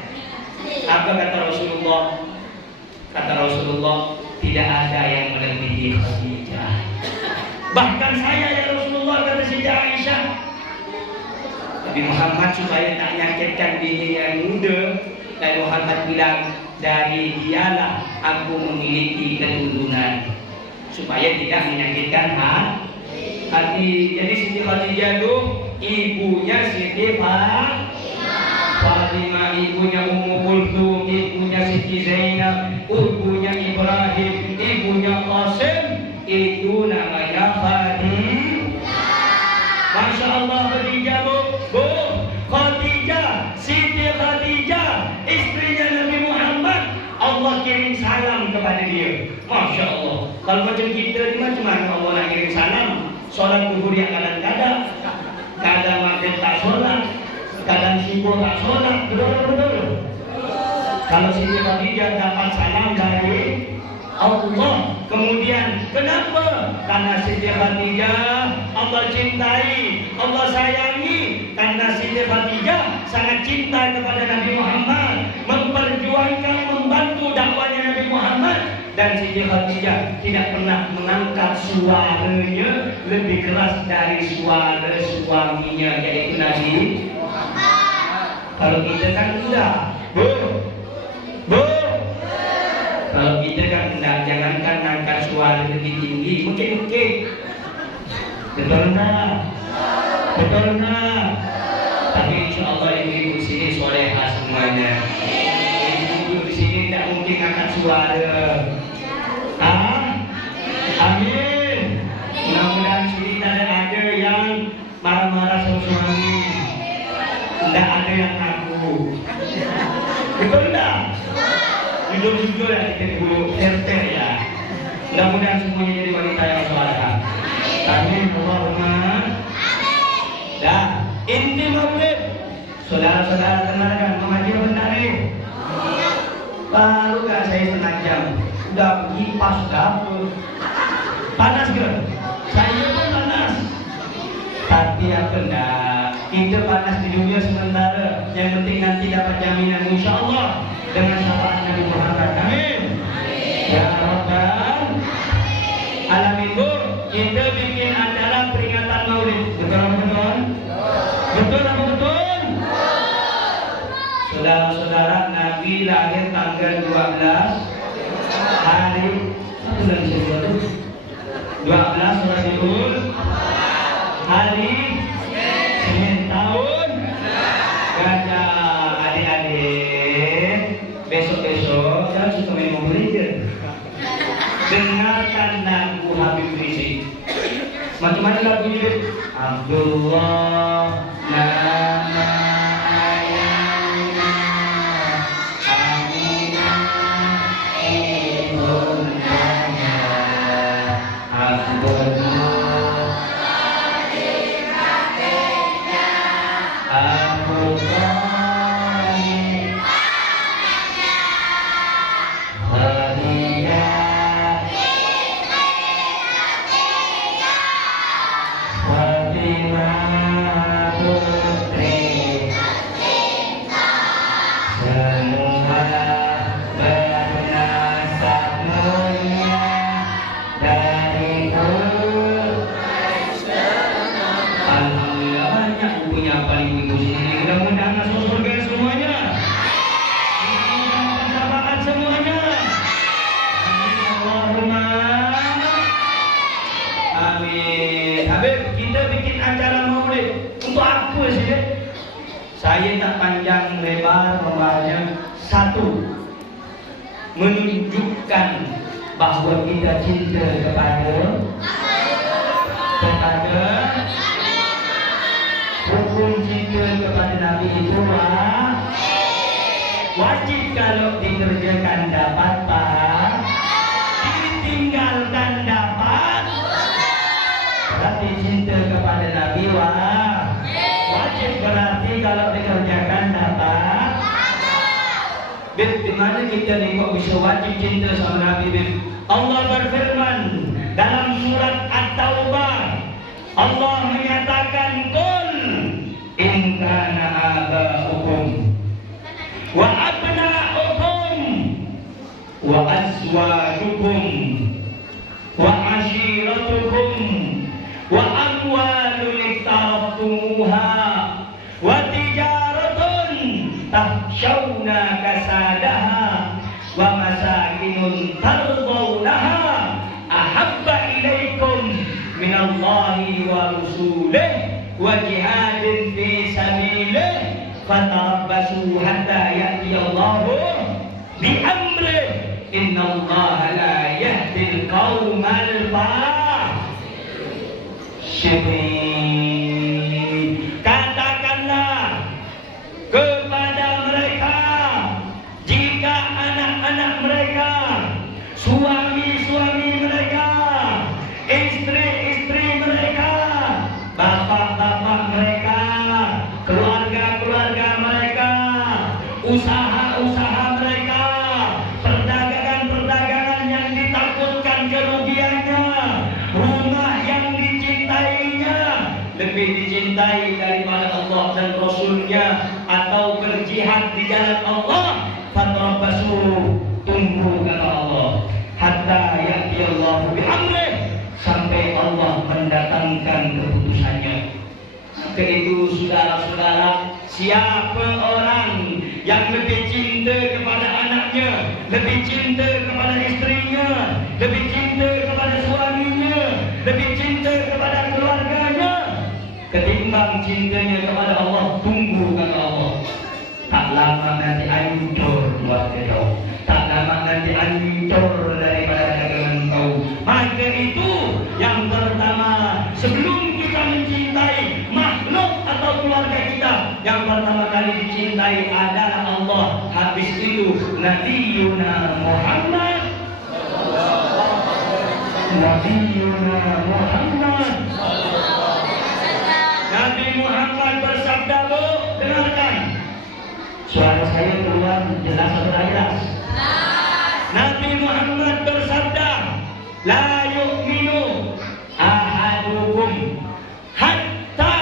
Apa kata Rasulullah? Kata Rasulullah, tidak ada yang melebihi Khadijah. Bahkan saya ya Rasulullah, kata Siti Aisyah. Nabi Muhammad supaya tak menyakitkan diri yang muda, Nabi Muhammad bilang, dari dialah aku memiliki keturunan, supaya tidak menyakitkan hati. Jadi Siti Khadijah itu ibunya Siti Fatimah, ibunya Ummu Kulthum, ibunya Siti Zainab, ibunya Ibrahim, ibunya Qasim, itu namanya Khadijah. Masya Allah, Khadijah bu, Khadijah, Siti Khadijah, istrinya Nabi Muhammad. Allah kirim salam kepada dia. Masya Allah. Kalau macam kita ni macam mana Allah nak kirim salam? Solat zuhur yang kadang-kadang, kadang maghrib tak solat, kadang subuh tak solat, betul. Kalau Siti Khadijah dapat salam dari Allah. Kemudian kenapa? Karena Siti Khadijah Allah cintai, Allah sayangi. Karena Siti Khadijah sangat cinta kepada Nabi Muhammad, memperjuangkan, membantu dakwanya Nabi Muhammad. Dan Siti Khadijah tidak pernah mengangkat suaranya lebih keras dari suara suaminya, yaitu Nabi Muhammad. Kalau kita kan enggak, Bu. Kalau kita kan enggak, jangankan angkat suara lebih tinggi, mungkin. Betul enggak? Tapi insya Allah ibu-ibu sini soleha semuanya. Ibu-ibu di sini tidak mungkin angkat suara. Amin. Mudah-mudahan sini tidak ada yang marah-marah sama suami. Tidak ada yang takut. Betul enggak? Jujur-jujur ya kita dulu RT ya. Mudah-mudahan semuanya jadi wanita yang solehah. Amin. Allahumma. Dah, inti maulid. Saudara-saudara dengarkan, mengaji bentar nih. Baru gak saya setengah jam, udah kipas dapur. Panas ke? Saya pun panas. Tapi apa enggak? Kita panas di dunia sementara. Yang penting nanti dapat jaminan insya Allah dengan syafaat Nabi Muhammad. Amin. Ya Rabbal Alamin. Bu, kita bikin acara peringatan Maulid. Betul? Betul apa betul? Saudara-saudara, Nabi lahir tanggal 12 hari bulan 12 Rabiul hari Senin tahun Gajah. Adik-adik, besok-besok jangan suka main Mobile Legends. Dengarkan lagu Habib Rizik. Macam mana lagunya? Abdullah nama ayahnya, Aminah ibundanya, Abdullah adik-adiknya, Abu Thalib Khadijah, Fatimah putri semua bernasab mulia dari Alhamdulillah banyak bukunya paling ibu sini. Mudah-mudahan masuk surga semuanya. Mudah-mudahan persahabatan semuanya. Allahumma amin. Habib, kita bikin acara maulid untuk apa sih? Saya tak panjang lebar membahasnya. Satu, menunjukkan bahwa kita cinta kepada hukum cinta kepada Nabi itu wajib. Kalau dikerjakan dapat pahala, ditinggalkan dapat. Berarti cinta kepada Nabi wajib. kita ni kok bisa wajib cinta sama Nabi bin? Allah berfirman dalam surat At-Taubah, Allah menyatakan qul in kana aba'ukum wa abna'ukum wa azwajukum wa ashiratukum wa amwalun iktaraftumuha wa tijaratun tahshawna kasadaha wa masakinun tardawnaha ahabba ilaikum minallahi wa rasulih wa jihadin fi sabilih fatarabbasu hatta ya'tiyallahu bi amrih innallaha la yahdil qaumal fasiqin. Katakanlah kepada mereka, jika anak-anak mereka, suami-suami mereka, istri-istri mereka, bapak-bapak mereka, keluarga-keluarga mereka, usaha-usaha mereka, perdagangan-perdagangan yang ditakutkan kerugiannya, rumah yang dicintainya, lebih dicintai daripada Allah dan Rasulnya, atau berjihad di jalan Allah, fatarabbasu, tunggu kata Allah, hatta ya'tiyallahu bi amrih, sampai Allah mendatangkan keputusannya. Maka itu saudara-saudara, siapa orang yang lebih cinta kepada anaknya, lebih cinta kepada istrinya, lebih cinta kepada suaminya, lebih cinta kepada keluarganya ketimbang cintanya kepada Allah, tunggu kata Allah, tak lama nanti hancur keluarga kau, tak lama nanti hancur daripada dagangan kau. Maka itu yang pertama, sebelum kita mencintai makhluk atau keluarga kita, yang pertama kali dicintai adalah Allah. Habis itu Nabiyuna Muhammad, Nabiyuna Muhammad. Nabi Muhammad bersabda, Bu, dengarkan. Suara saya keluar jelas atau tidak jelas? Nabi Muhammad bersabda, la yu'minu ahadukum hatta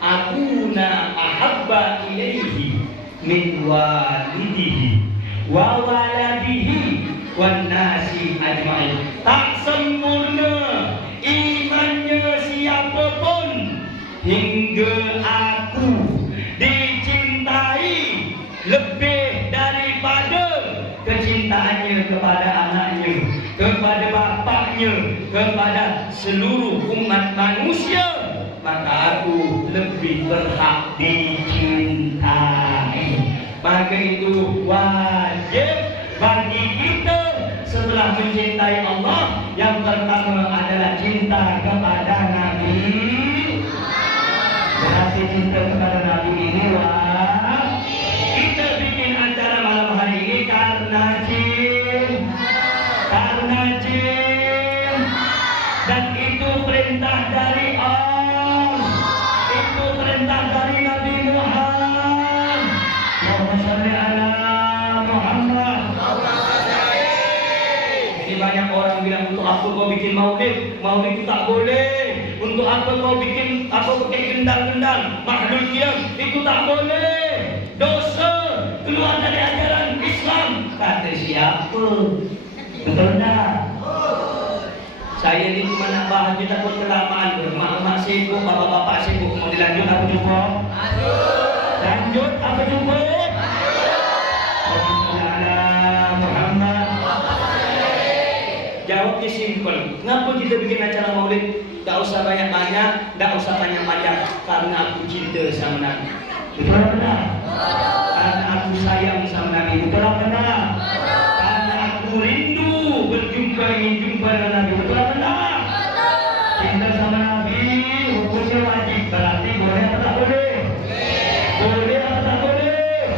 akuna ahabba ilaihi min walidihi wa waladihi wan nasi ajma'in. Tak sempurna imannya siapapun hingga aku dicintai lebih daripada kecintaannya kepada anaknya, kepada bapaknya, kepada seluruh umat manusia, maka aku lebih berhak dicintai. Maka itu wajib bagi kita setelah mencintai Allah, yang pertama adalah cinta kepada Nabi. Berarti cinta kepada Nabi ini kita bikin acara malam hari ini karena cinta, dan itu perintah dari Allah, itu perintah dari Nabi Muhammad. Allahumma shalli ala Muhammad. Ini banyak orang bilang, untuk apa kau bikin maulid? Maulid itu tak boleh. Untuk apa kau bikin pakai gendang-gendang makhluk diam? Itu tak boleh. Dosa, keluar dari ajaran Islam. Kata siapa? Betul tak? Saya ni cuma nak bahagia, takut kelamaan. Mak-mak sibuk, bapak-bapak sibuk. Mau dilanjut apa jumpa? Lanjut apa jumpa? Muhammad. Jawabnya simple. Kenapa kita bikin acara maulid? Tak usah banyak-banyak, tak usah panjang-panjang. Karena aku cinta sama Nabi. Betul apa tak? Karena aku sayang sama Nabi. Betul apa tak? Karena aku rindu berjumpa dengan Nabi. Betul apa tak? Cinta sama Nabi hukumnya wajib. Berarti boleh atau tak boleh? Boleh atau tak boleh?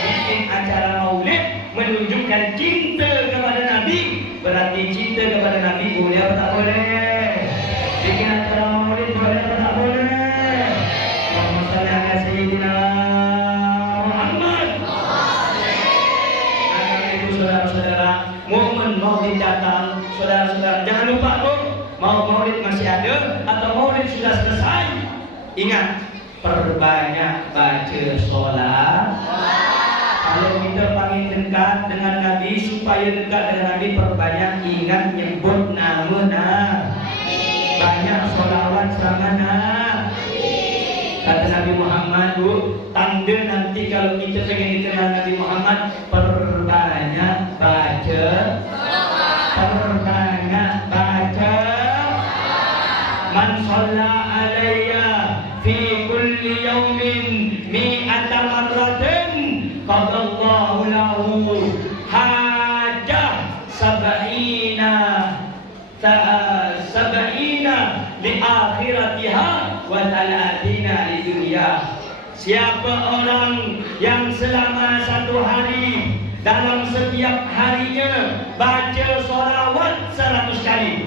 Bikin acara maulid menunjukkan cinta kepada Nabi. Berarti cinta kepada Nabi boleh atau tak boleh? Bikin acara maulid boleh atau tak boleh? Allahumma shalli ala Sayyidina Muhammad. maulid datang, saudara-saudara jangan lupa tuh, mau maulid masih ada atau maulid sudah selesai, ingat perbanyak baca sholat. Kalau kita pengen dekat dengan Nabi, supaya dekat dengan Nabi, perbanyak ingat nyebut nama Nabi, banyak sholawat sama Nabi. Kata Nabi Muhammad, tanda nanti kalau kita pengen dikenal Nabi Muhammad, perbanyak baca, perbanyak baca. Man shalla alayya fi kulli yawmin mi'ata marratin qadallahu lahu hajah sab'ina li akhiratiha wa talatina li dunya. Siapa orang yang selama satu hari dalam setiap harinya baca sholawat 100 kali,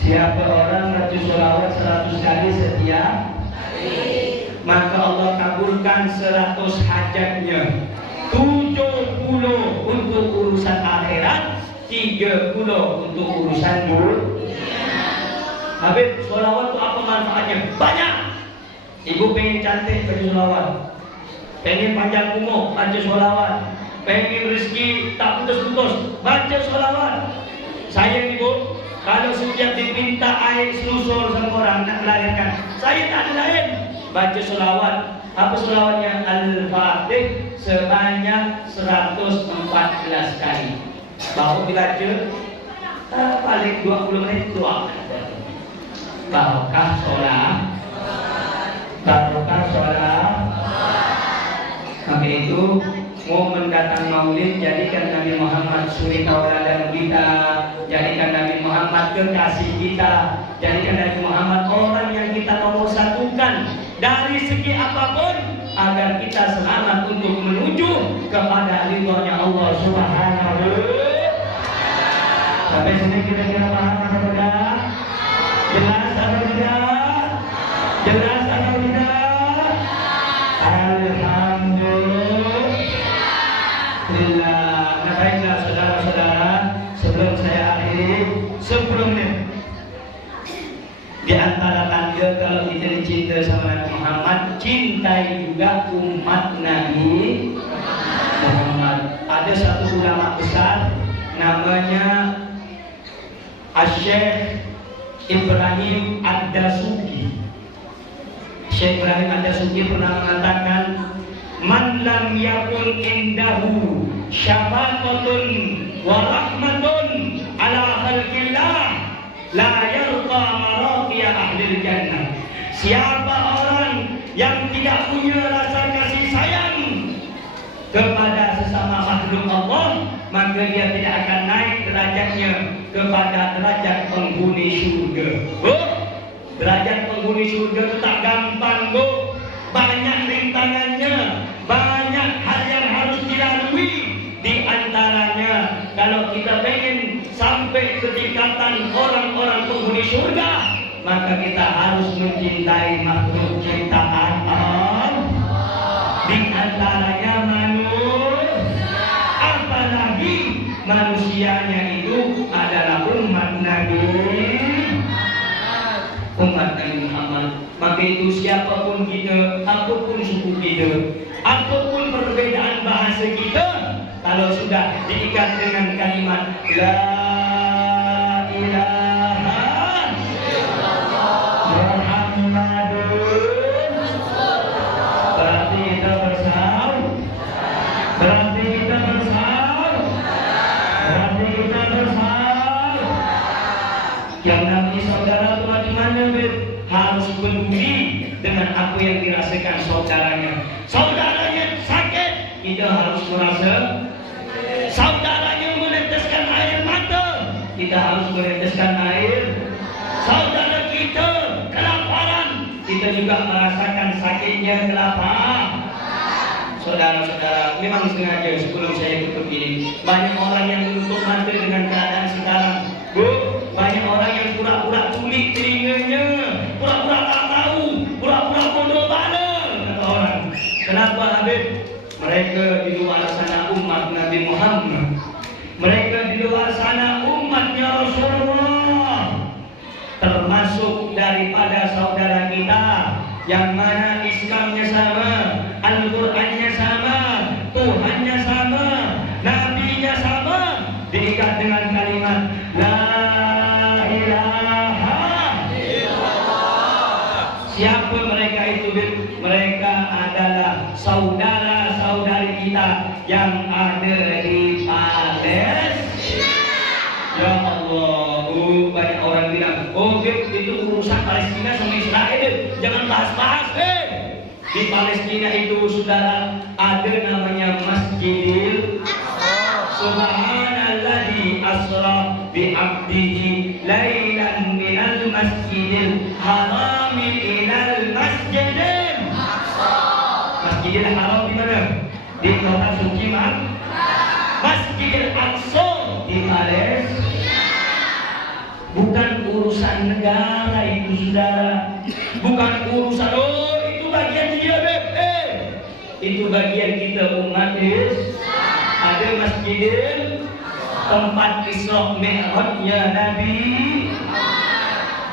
siapa orang baca sholawat 100 kali setiap hari, maka Allah kabulkan 100 hajatnya. 70 untuk urusan akhirat, 30 untuk urusan dunia. Habib, sholawat itu apa manfaatnya? Banyak. Ibu pengen cantik, baca sholawat. Pengen panjang umur, baca sholawat. Pengen rezeki tak putus-putus, baca sholawat. Saya ibu, kalau setiap diminta air selusur sama orang nak melahirkan, saya tak ada lain, baca sholawat. Apa sholawatnya? Al-Fatih sebanyak 114 kali. Baru dibaca paling 20 menit keluar. Barokah sholat, barokah sholat. Maka itu mau mendatang maulid, jadikan Nabi Muhammad suri tauladan kita, jadikan Nabi Muhammad kekasih kita, jadikan Nabi Muhammad orang yang kita nomor satukan dari segi apapun, agar kita selamat untuk menuju kepada ridhonya Allah Subhanahu wa Ta'ala. Sampai sini kira-kira paham apa tidak? Jelas atau tidak? Jelas atau tidak? Alhamdulillah. Nah baiklah saudara-saudara, sebelum saya akhiri, sebelumnya di antara tanda kalau kita dicinta sama Nabi Muhammad, cintai juga umat Nabi Muhammad. Ada satu ulama besar namanya Syekh Ibrahim Ad-Dasuki. Syekh Ibrahim Ad-Dasuki pernah mengatakan, man lam yakun indahu syafaqatun wa rahmatun ala khalqillah la yarqa maraqiya ahlil jannah. Siapa orang yang tidak punya rasa kasih sayang kepada sesama makhluk Allah, maka dia tidak akan naik derajatnya kepada derajat penghuni surga. Derajat penghuni surga itu tak gampang, banyak rintangannya, banyak hal yang harus dilalui. Di antaranya, kalau kita ingin sampai ke tingkatan orang-orang penghuni surga, maka kita harus mencintai makhluk ciptaan Allah. Di antaranya apalagi manusianya itu adalah umat Nabi Muhammad. Maka itu siapapun kita, apapun suku kita, apapun perbedaan bahasa kita, kalau sudah diikat dengan kalimat La ilaha Muhammadun, berarti kita bersatu, berarti kita bersatu, berarti kita bersatu. Yang namanya saudara itu macam-macam, harus peduli dengan apa yang dirasakan saudaranya. Saudaranya sakit, kita harus merasa. Saudaranya meneteskan air mata, kita harus meneteskan air. Saudara kita kelaparan, kita juga merasakan sakitnya kelaparan. Saudara-saudara, memang sengaja sebelum saya tutup ini, banyak orang yang menutup mata dengan keadaan sekarang. Banyak orang yang pura-pura tulik telinganya, pura-pura tak tahu, pura-pura bodoh bala, kata orang. Kenapa Habib? Mereka di luar sana umat Nabi Muhammad. Mereka di luar sana umatnya Rasulullah, termasuk daripada saudara kita yang mana Islamnya sama, Al-Qur'annya sama, Tuhannya sama, Nabinya sama, diikat dengan kalimat La ilaha illallah. Siapa mereka itu? Mereka adalah saudara-saudari kita yang ada di Palestina. Ya Allah, banyak orang bilang, oh itu urusan Palestina sama Israel, jangan bahas-bahas. Di Palestina itu saudara ada namanya Masjidil Subhanalladzi asra bi 'abdihi lailan minal masjidil haram ilal masjidil aqsa. Masjidil Haram di mana? Di kota suci Masjidil Aqsa di Palestina. Bukan urusan negara itu saudara, bukan urusan itu bagian dia itu bagian kita umat Islam. Ada Masjidil tempat Isra Mi'rajnya Nabi.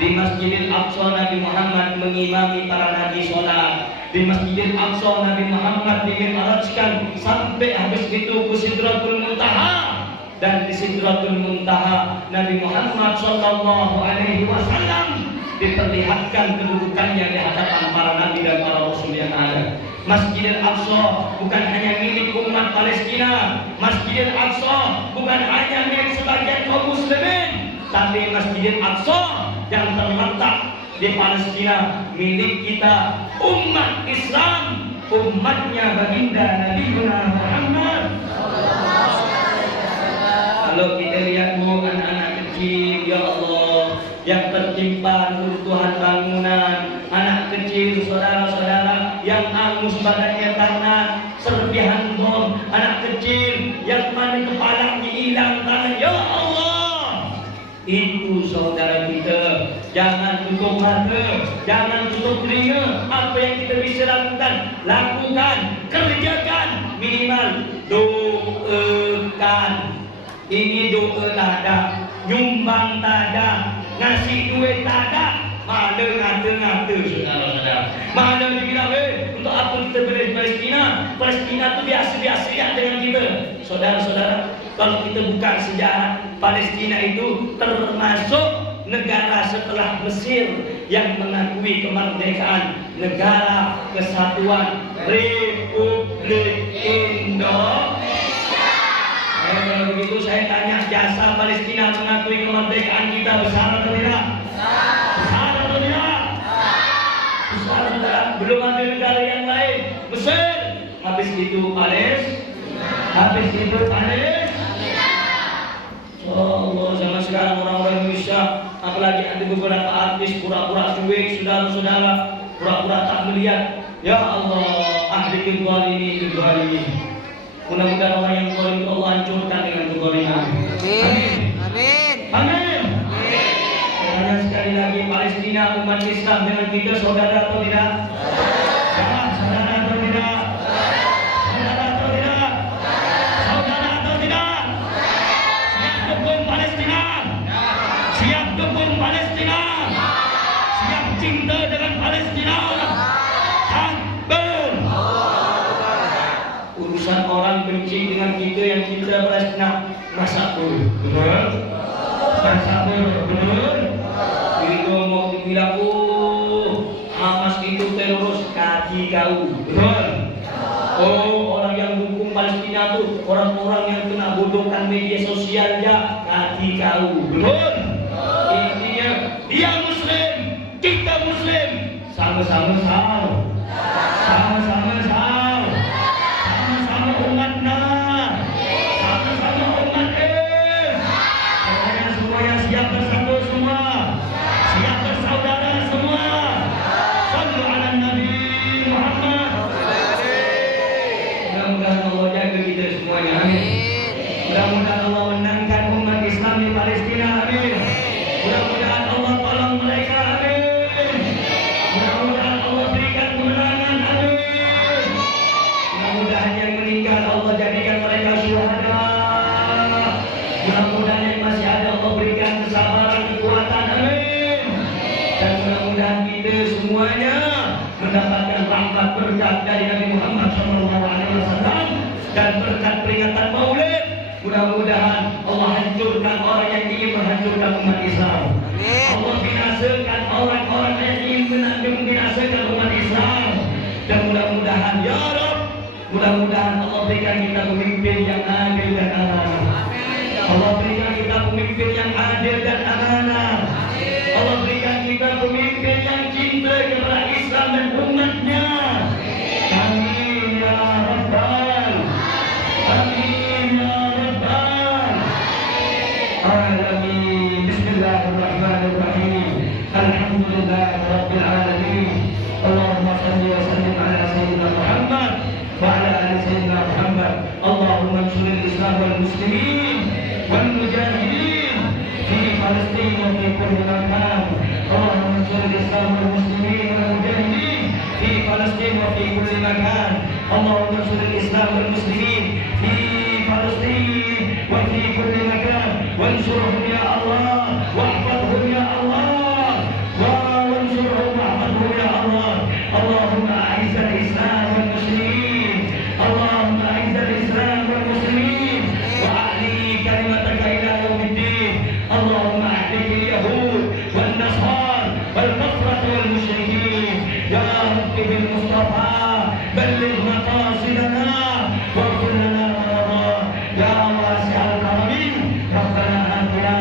Di Masjidil Aqsa Nabi Muhammad mengimami para nabi sholat. Di Masjidil Aqsa Nabi Muhammad dimi'rajkan sampai habis itu ke Sidratul Muntaha. Dan di Sidratul Muntaha Nabi Muhammad sallallahu alaihi wasallam diperlihatkan kedudukannya di hadapan para nabi dan para rasul yang ada. Masjidil Aqsa bukan hanya milik umat Palestina. Masjidil Aqsa bukan hanya milik sebagian kaum muslimin, tapi Masjidil Aqsa yang terletak di Palestina milik kita umat Islam, umatnya baginda Nabi Muhammad. Kalau kita lihat anak-anak kecil, ya Allah, yang tertimpa runtuhan bangunan, anak kecil, saudara-saudara yang angus badannya karena serpihan bom, anak kecil yang mana kepalanya hilang tangan, ya Allah, itu saudara kita. Jangan tutup mata, jangan tutup telinga. Apa yang kita bisa lakukan, kerjakan, minimal doakan. Ini doa tak ada, nyumbang tak ada, ngasih duit tak ada, malah ngata-ngata saudara-saudara. Malah dibilang, untuk apa kita bela Palestina? Palestina itu biasa-biasa ya dengan kita. Saudara-saudara, kalau kita buka sejarah, Palestina itu termasuk negara setelah Mesir yang mengakui kemerdekaan, negara kesatuan Republik Indonesia. Kalau begitu saya tanya, jasa Palestina mengakui kemerdekaan kita besar atau tidak? Besar atau tidak? Besar, saudara. Belum ada negara yang lain. Mesir, habis itu Palestina, habis itu Palestina. Allah, zaman sekarang orang-orang Indonesia, apalagi ada beberapa artis pura-pura cuek, saudara-saudara, pura-pura tak melihat. Ya Allah, ahli kezalimin. Mudah-mudahan orang yang zalim itu Allah hancurkan dengan kezaliman. Amin. Amin. Amin. Amin. Sekali lagi, Palestina umat Islam dengan kita saudara atau tidak? Saudara atau tidak? Saudara atau tidak? Saudara atau tidak? Siap dukung Palestina? Siap dukung Palestina? Siap cinta dengan Palestina? Urusan orang benci dengan kita yang kita Palestina, masa dulu, betul? Masa dulu, betul? Itu mau dibilang, Hamas itu teroris, kaki kau, betul? Oh, orang yang dukung Palestina itu orang-orang yang kena bodohkan media sosial ya, kaki kau, betul? Intinya dia Muslim, kita Muslim, sama-sama sahur, sama-sama sahur. Umatnya, sama-sama umat semuanya siap bersatu semua, siap bersaudara semua. Sallu ala Nabi Muhammad. Mudah-mudahan Allah jaga kita semuanya, amin. Mudah-mudahan Allah menangkan umat Islam di Palestina, amin. Mudah-mudahan Allah tolong mereka, amin. Mudah-mudahan Allah berikan kemenangan, amin. Mudah-mudahan yang meninggal Allah jadikan mereka syuhada. mendapatkan rahmat berkat dari Nabi Muhammad SAW dan berkat peringatan Maulid. Mudah-mudahan Allah hancurkan orang yang ingin menghancurkan umat Islam. Allah binasakan orang-orang yang ingin membinasakan umat Islam. Dan mudah-mudahan ya Rabb, mudah-mudahan Allah berikan kita pemimpin yang adil dan amanah. Allah berikan kita pemimpin yang adil dan amanah. Allah berikan kita pemimpin yang cinta kepada Islam dan umatnya. Amin ya Rabbal. Amin ya Rabbal Alamin. Bismillahirrahmanirrahim. Alhamdulillah Rabbil Alamin. Allahumma salli wa sallim ala Sayyidina Muhammad wa ala ali Sayyidina Muhammad. Allahumma ansuril Islam wal muslimin wal mujahidin fi Palestin wa fi kulli makan. Allahumma ansuril Islam wal muslimin wal mujahidin fi Palestin wa fi kulli makan. Allahumma ansuril Islam wal muslimin fi Palestin wa fi kulli makan. Wansurhum ya Allah wahfadhum ya Allah. اللهم أعز الإسلام والمسلمين. اللهم أعز الإسلام والمسلمين وأعلي كلمتك إلى يوم الدين. اللهم أهلك اليهود والنصارى والكفرة والمشركين. يا رب بالمصطفى بلغ مقاصدنا واغفر لنا ما مضى. يا واسع الكرم ربنا آتنا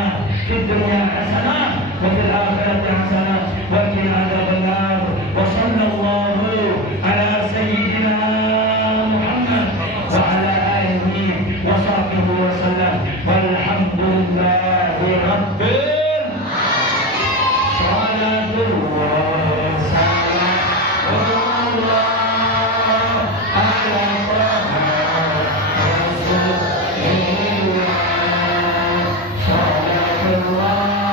في الدنيا حسنة وفي الآخرة حسنة وقنا عذاب النار. وصلى الله على سيدنا محمد وعلى آله وصحبه وسلم والحمد لله رب صلاة وسلام الله على طه رسول الله. صلاة الله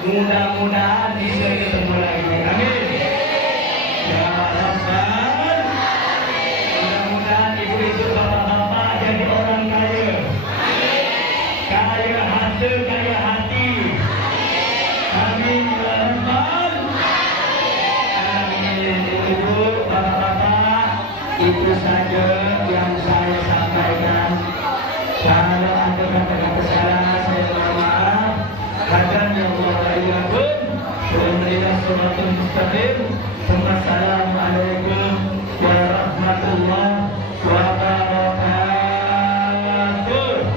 Mudah-mudahan bisa ketemu lagi. Amin. Ya Rabbal. Mudah-mudahan ibu-ibu, bapak-bapak jadi orang kaya. Kaya hati, kaya hati. Amin. Ya Rabbal. Amin. Ibu-ibu, bapak-bapak, itu saja yang saya sampaikan. Kalau ada kata-kata salah, saya mohon maaf. Hadanya Allah wa iyyakum. Wassalamualaikum warahmatullahi wabarakatuh.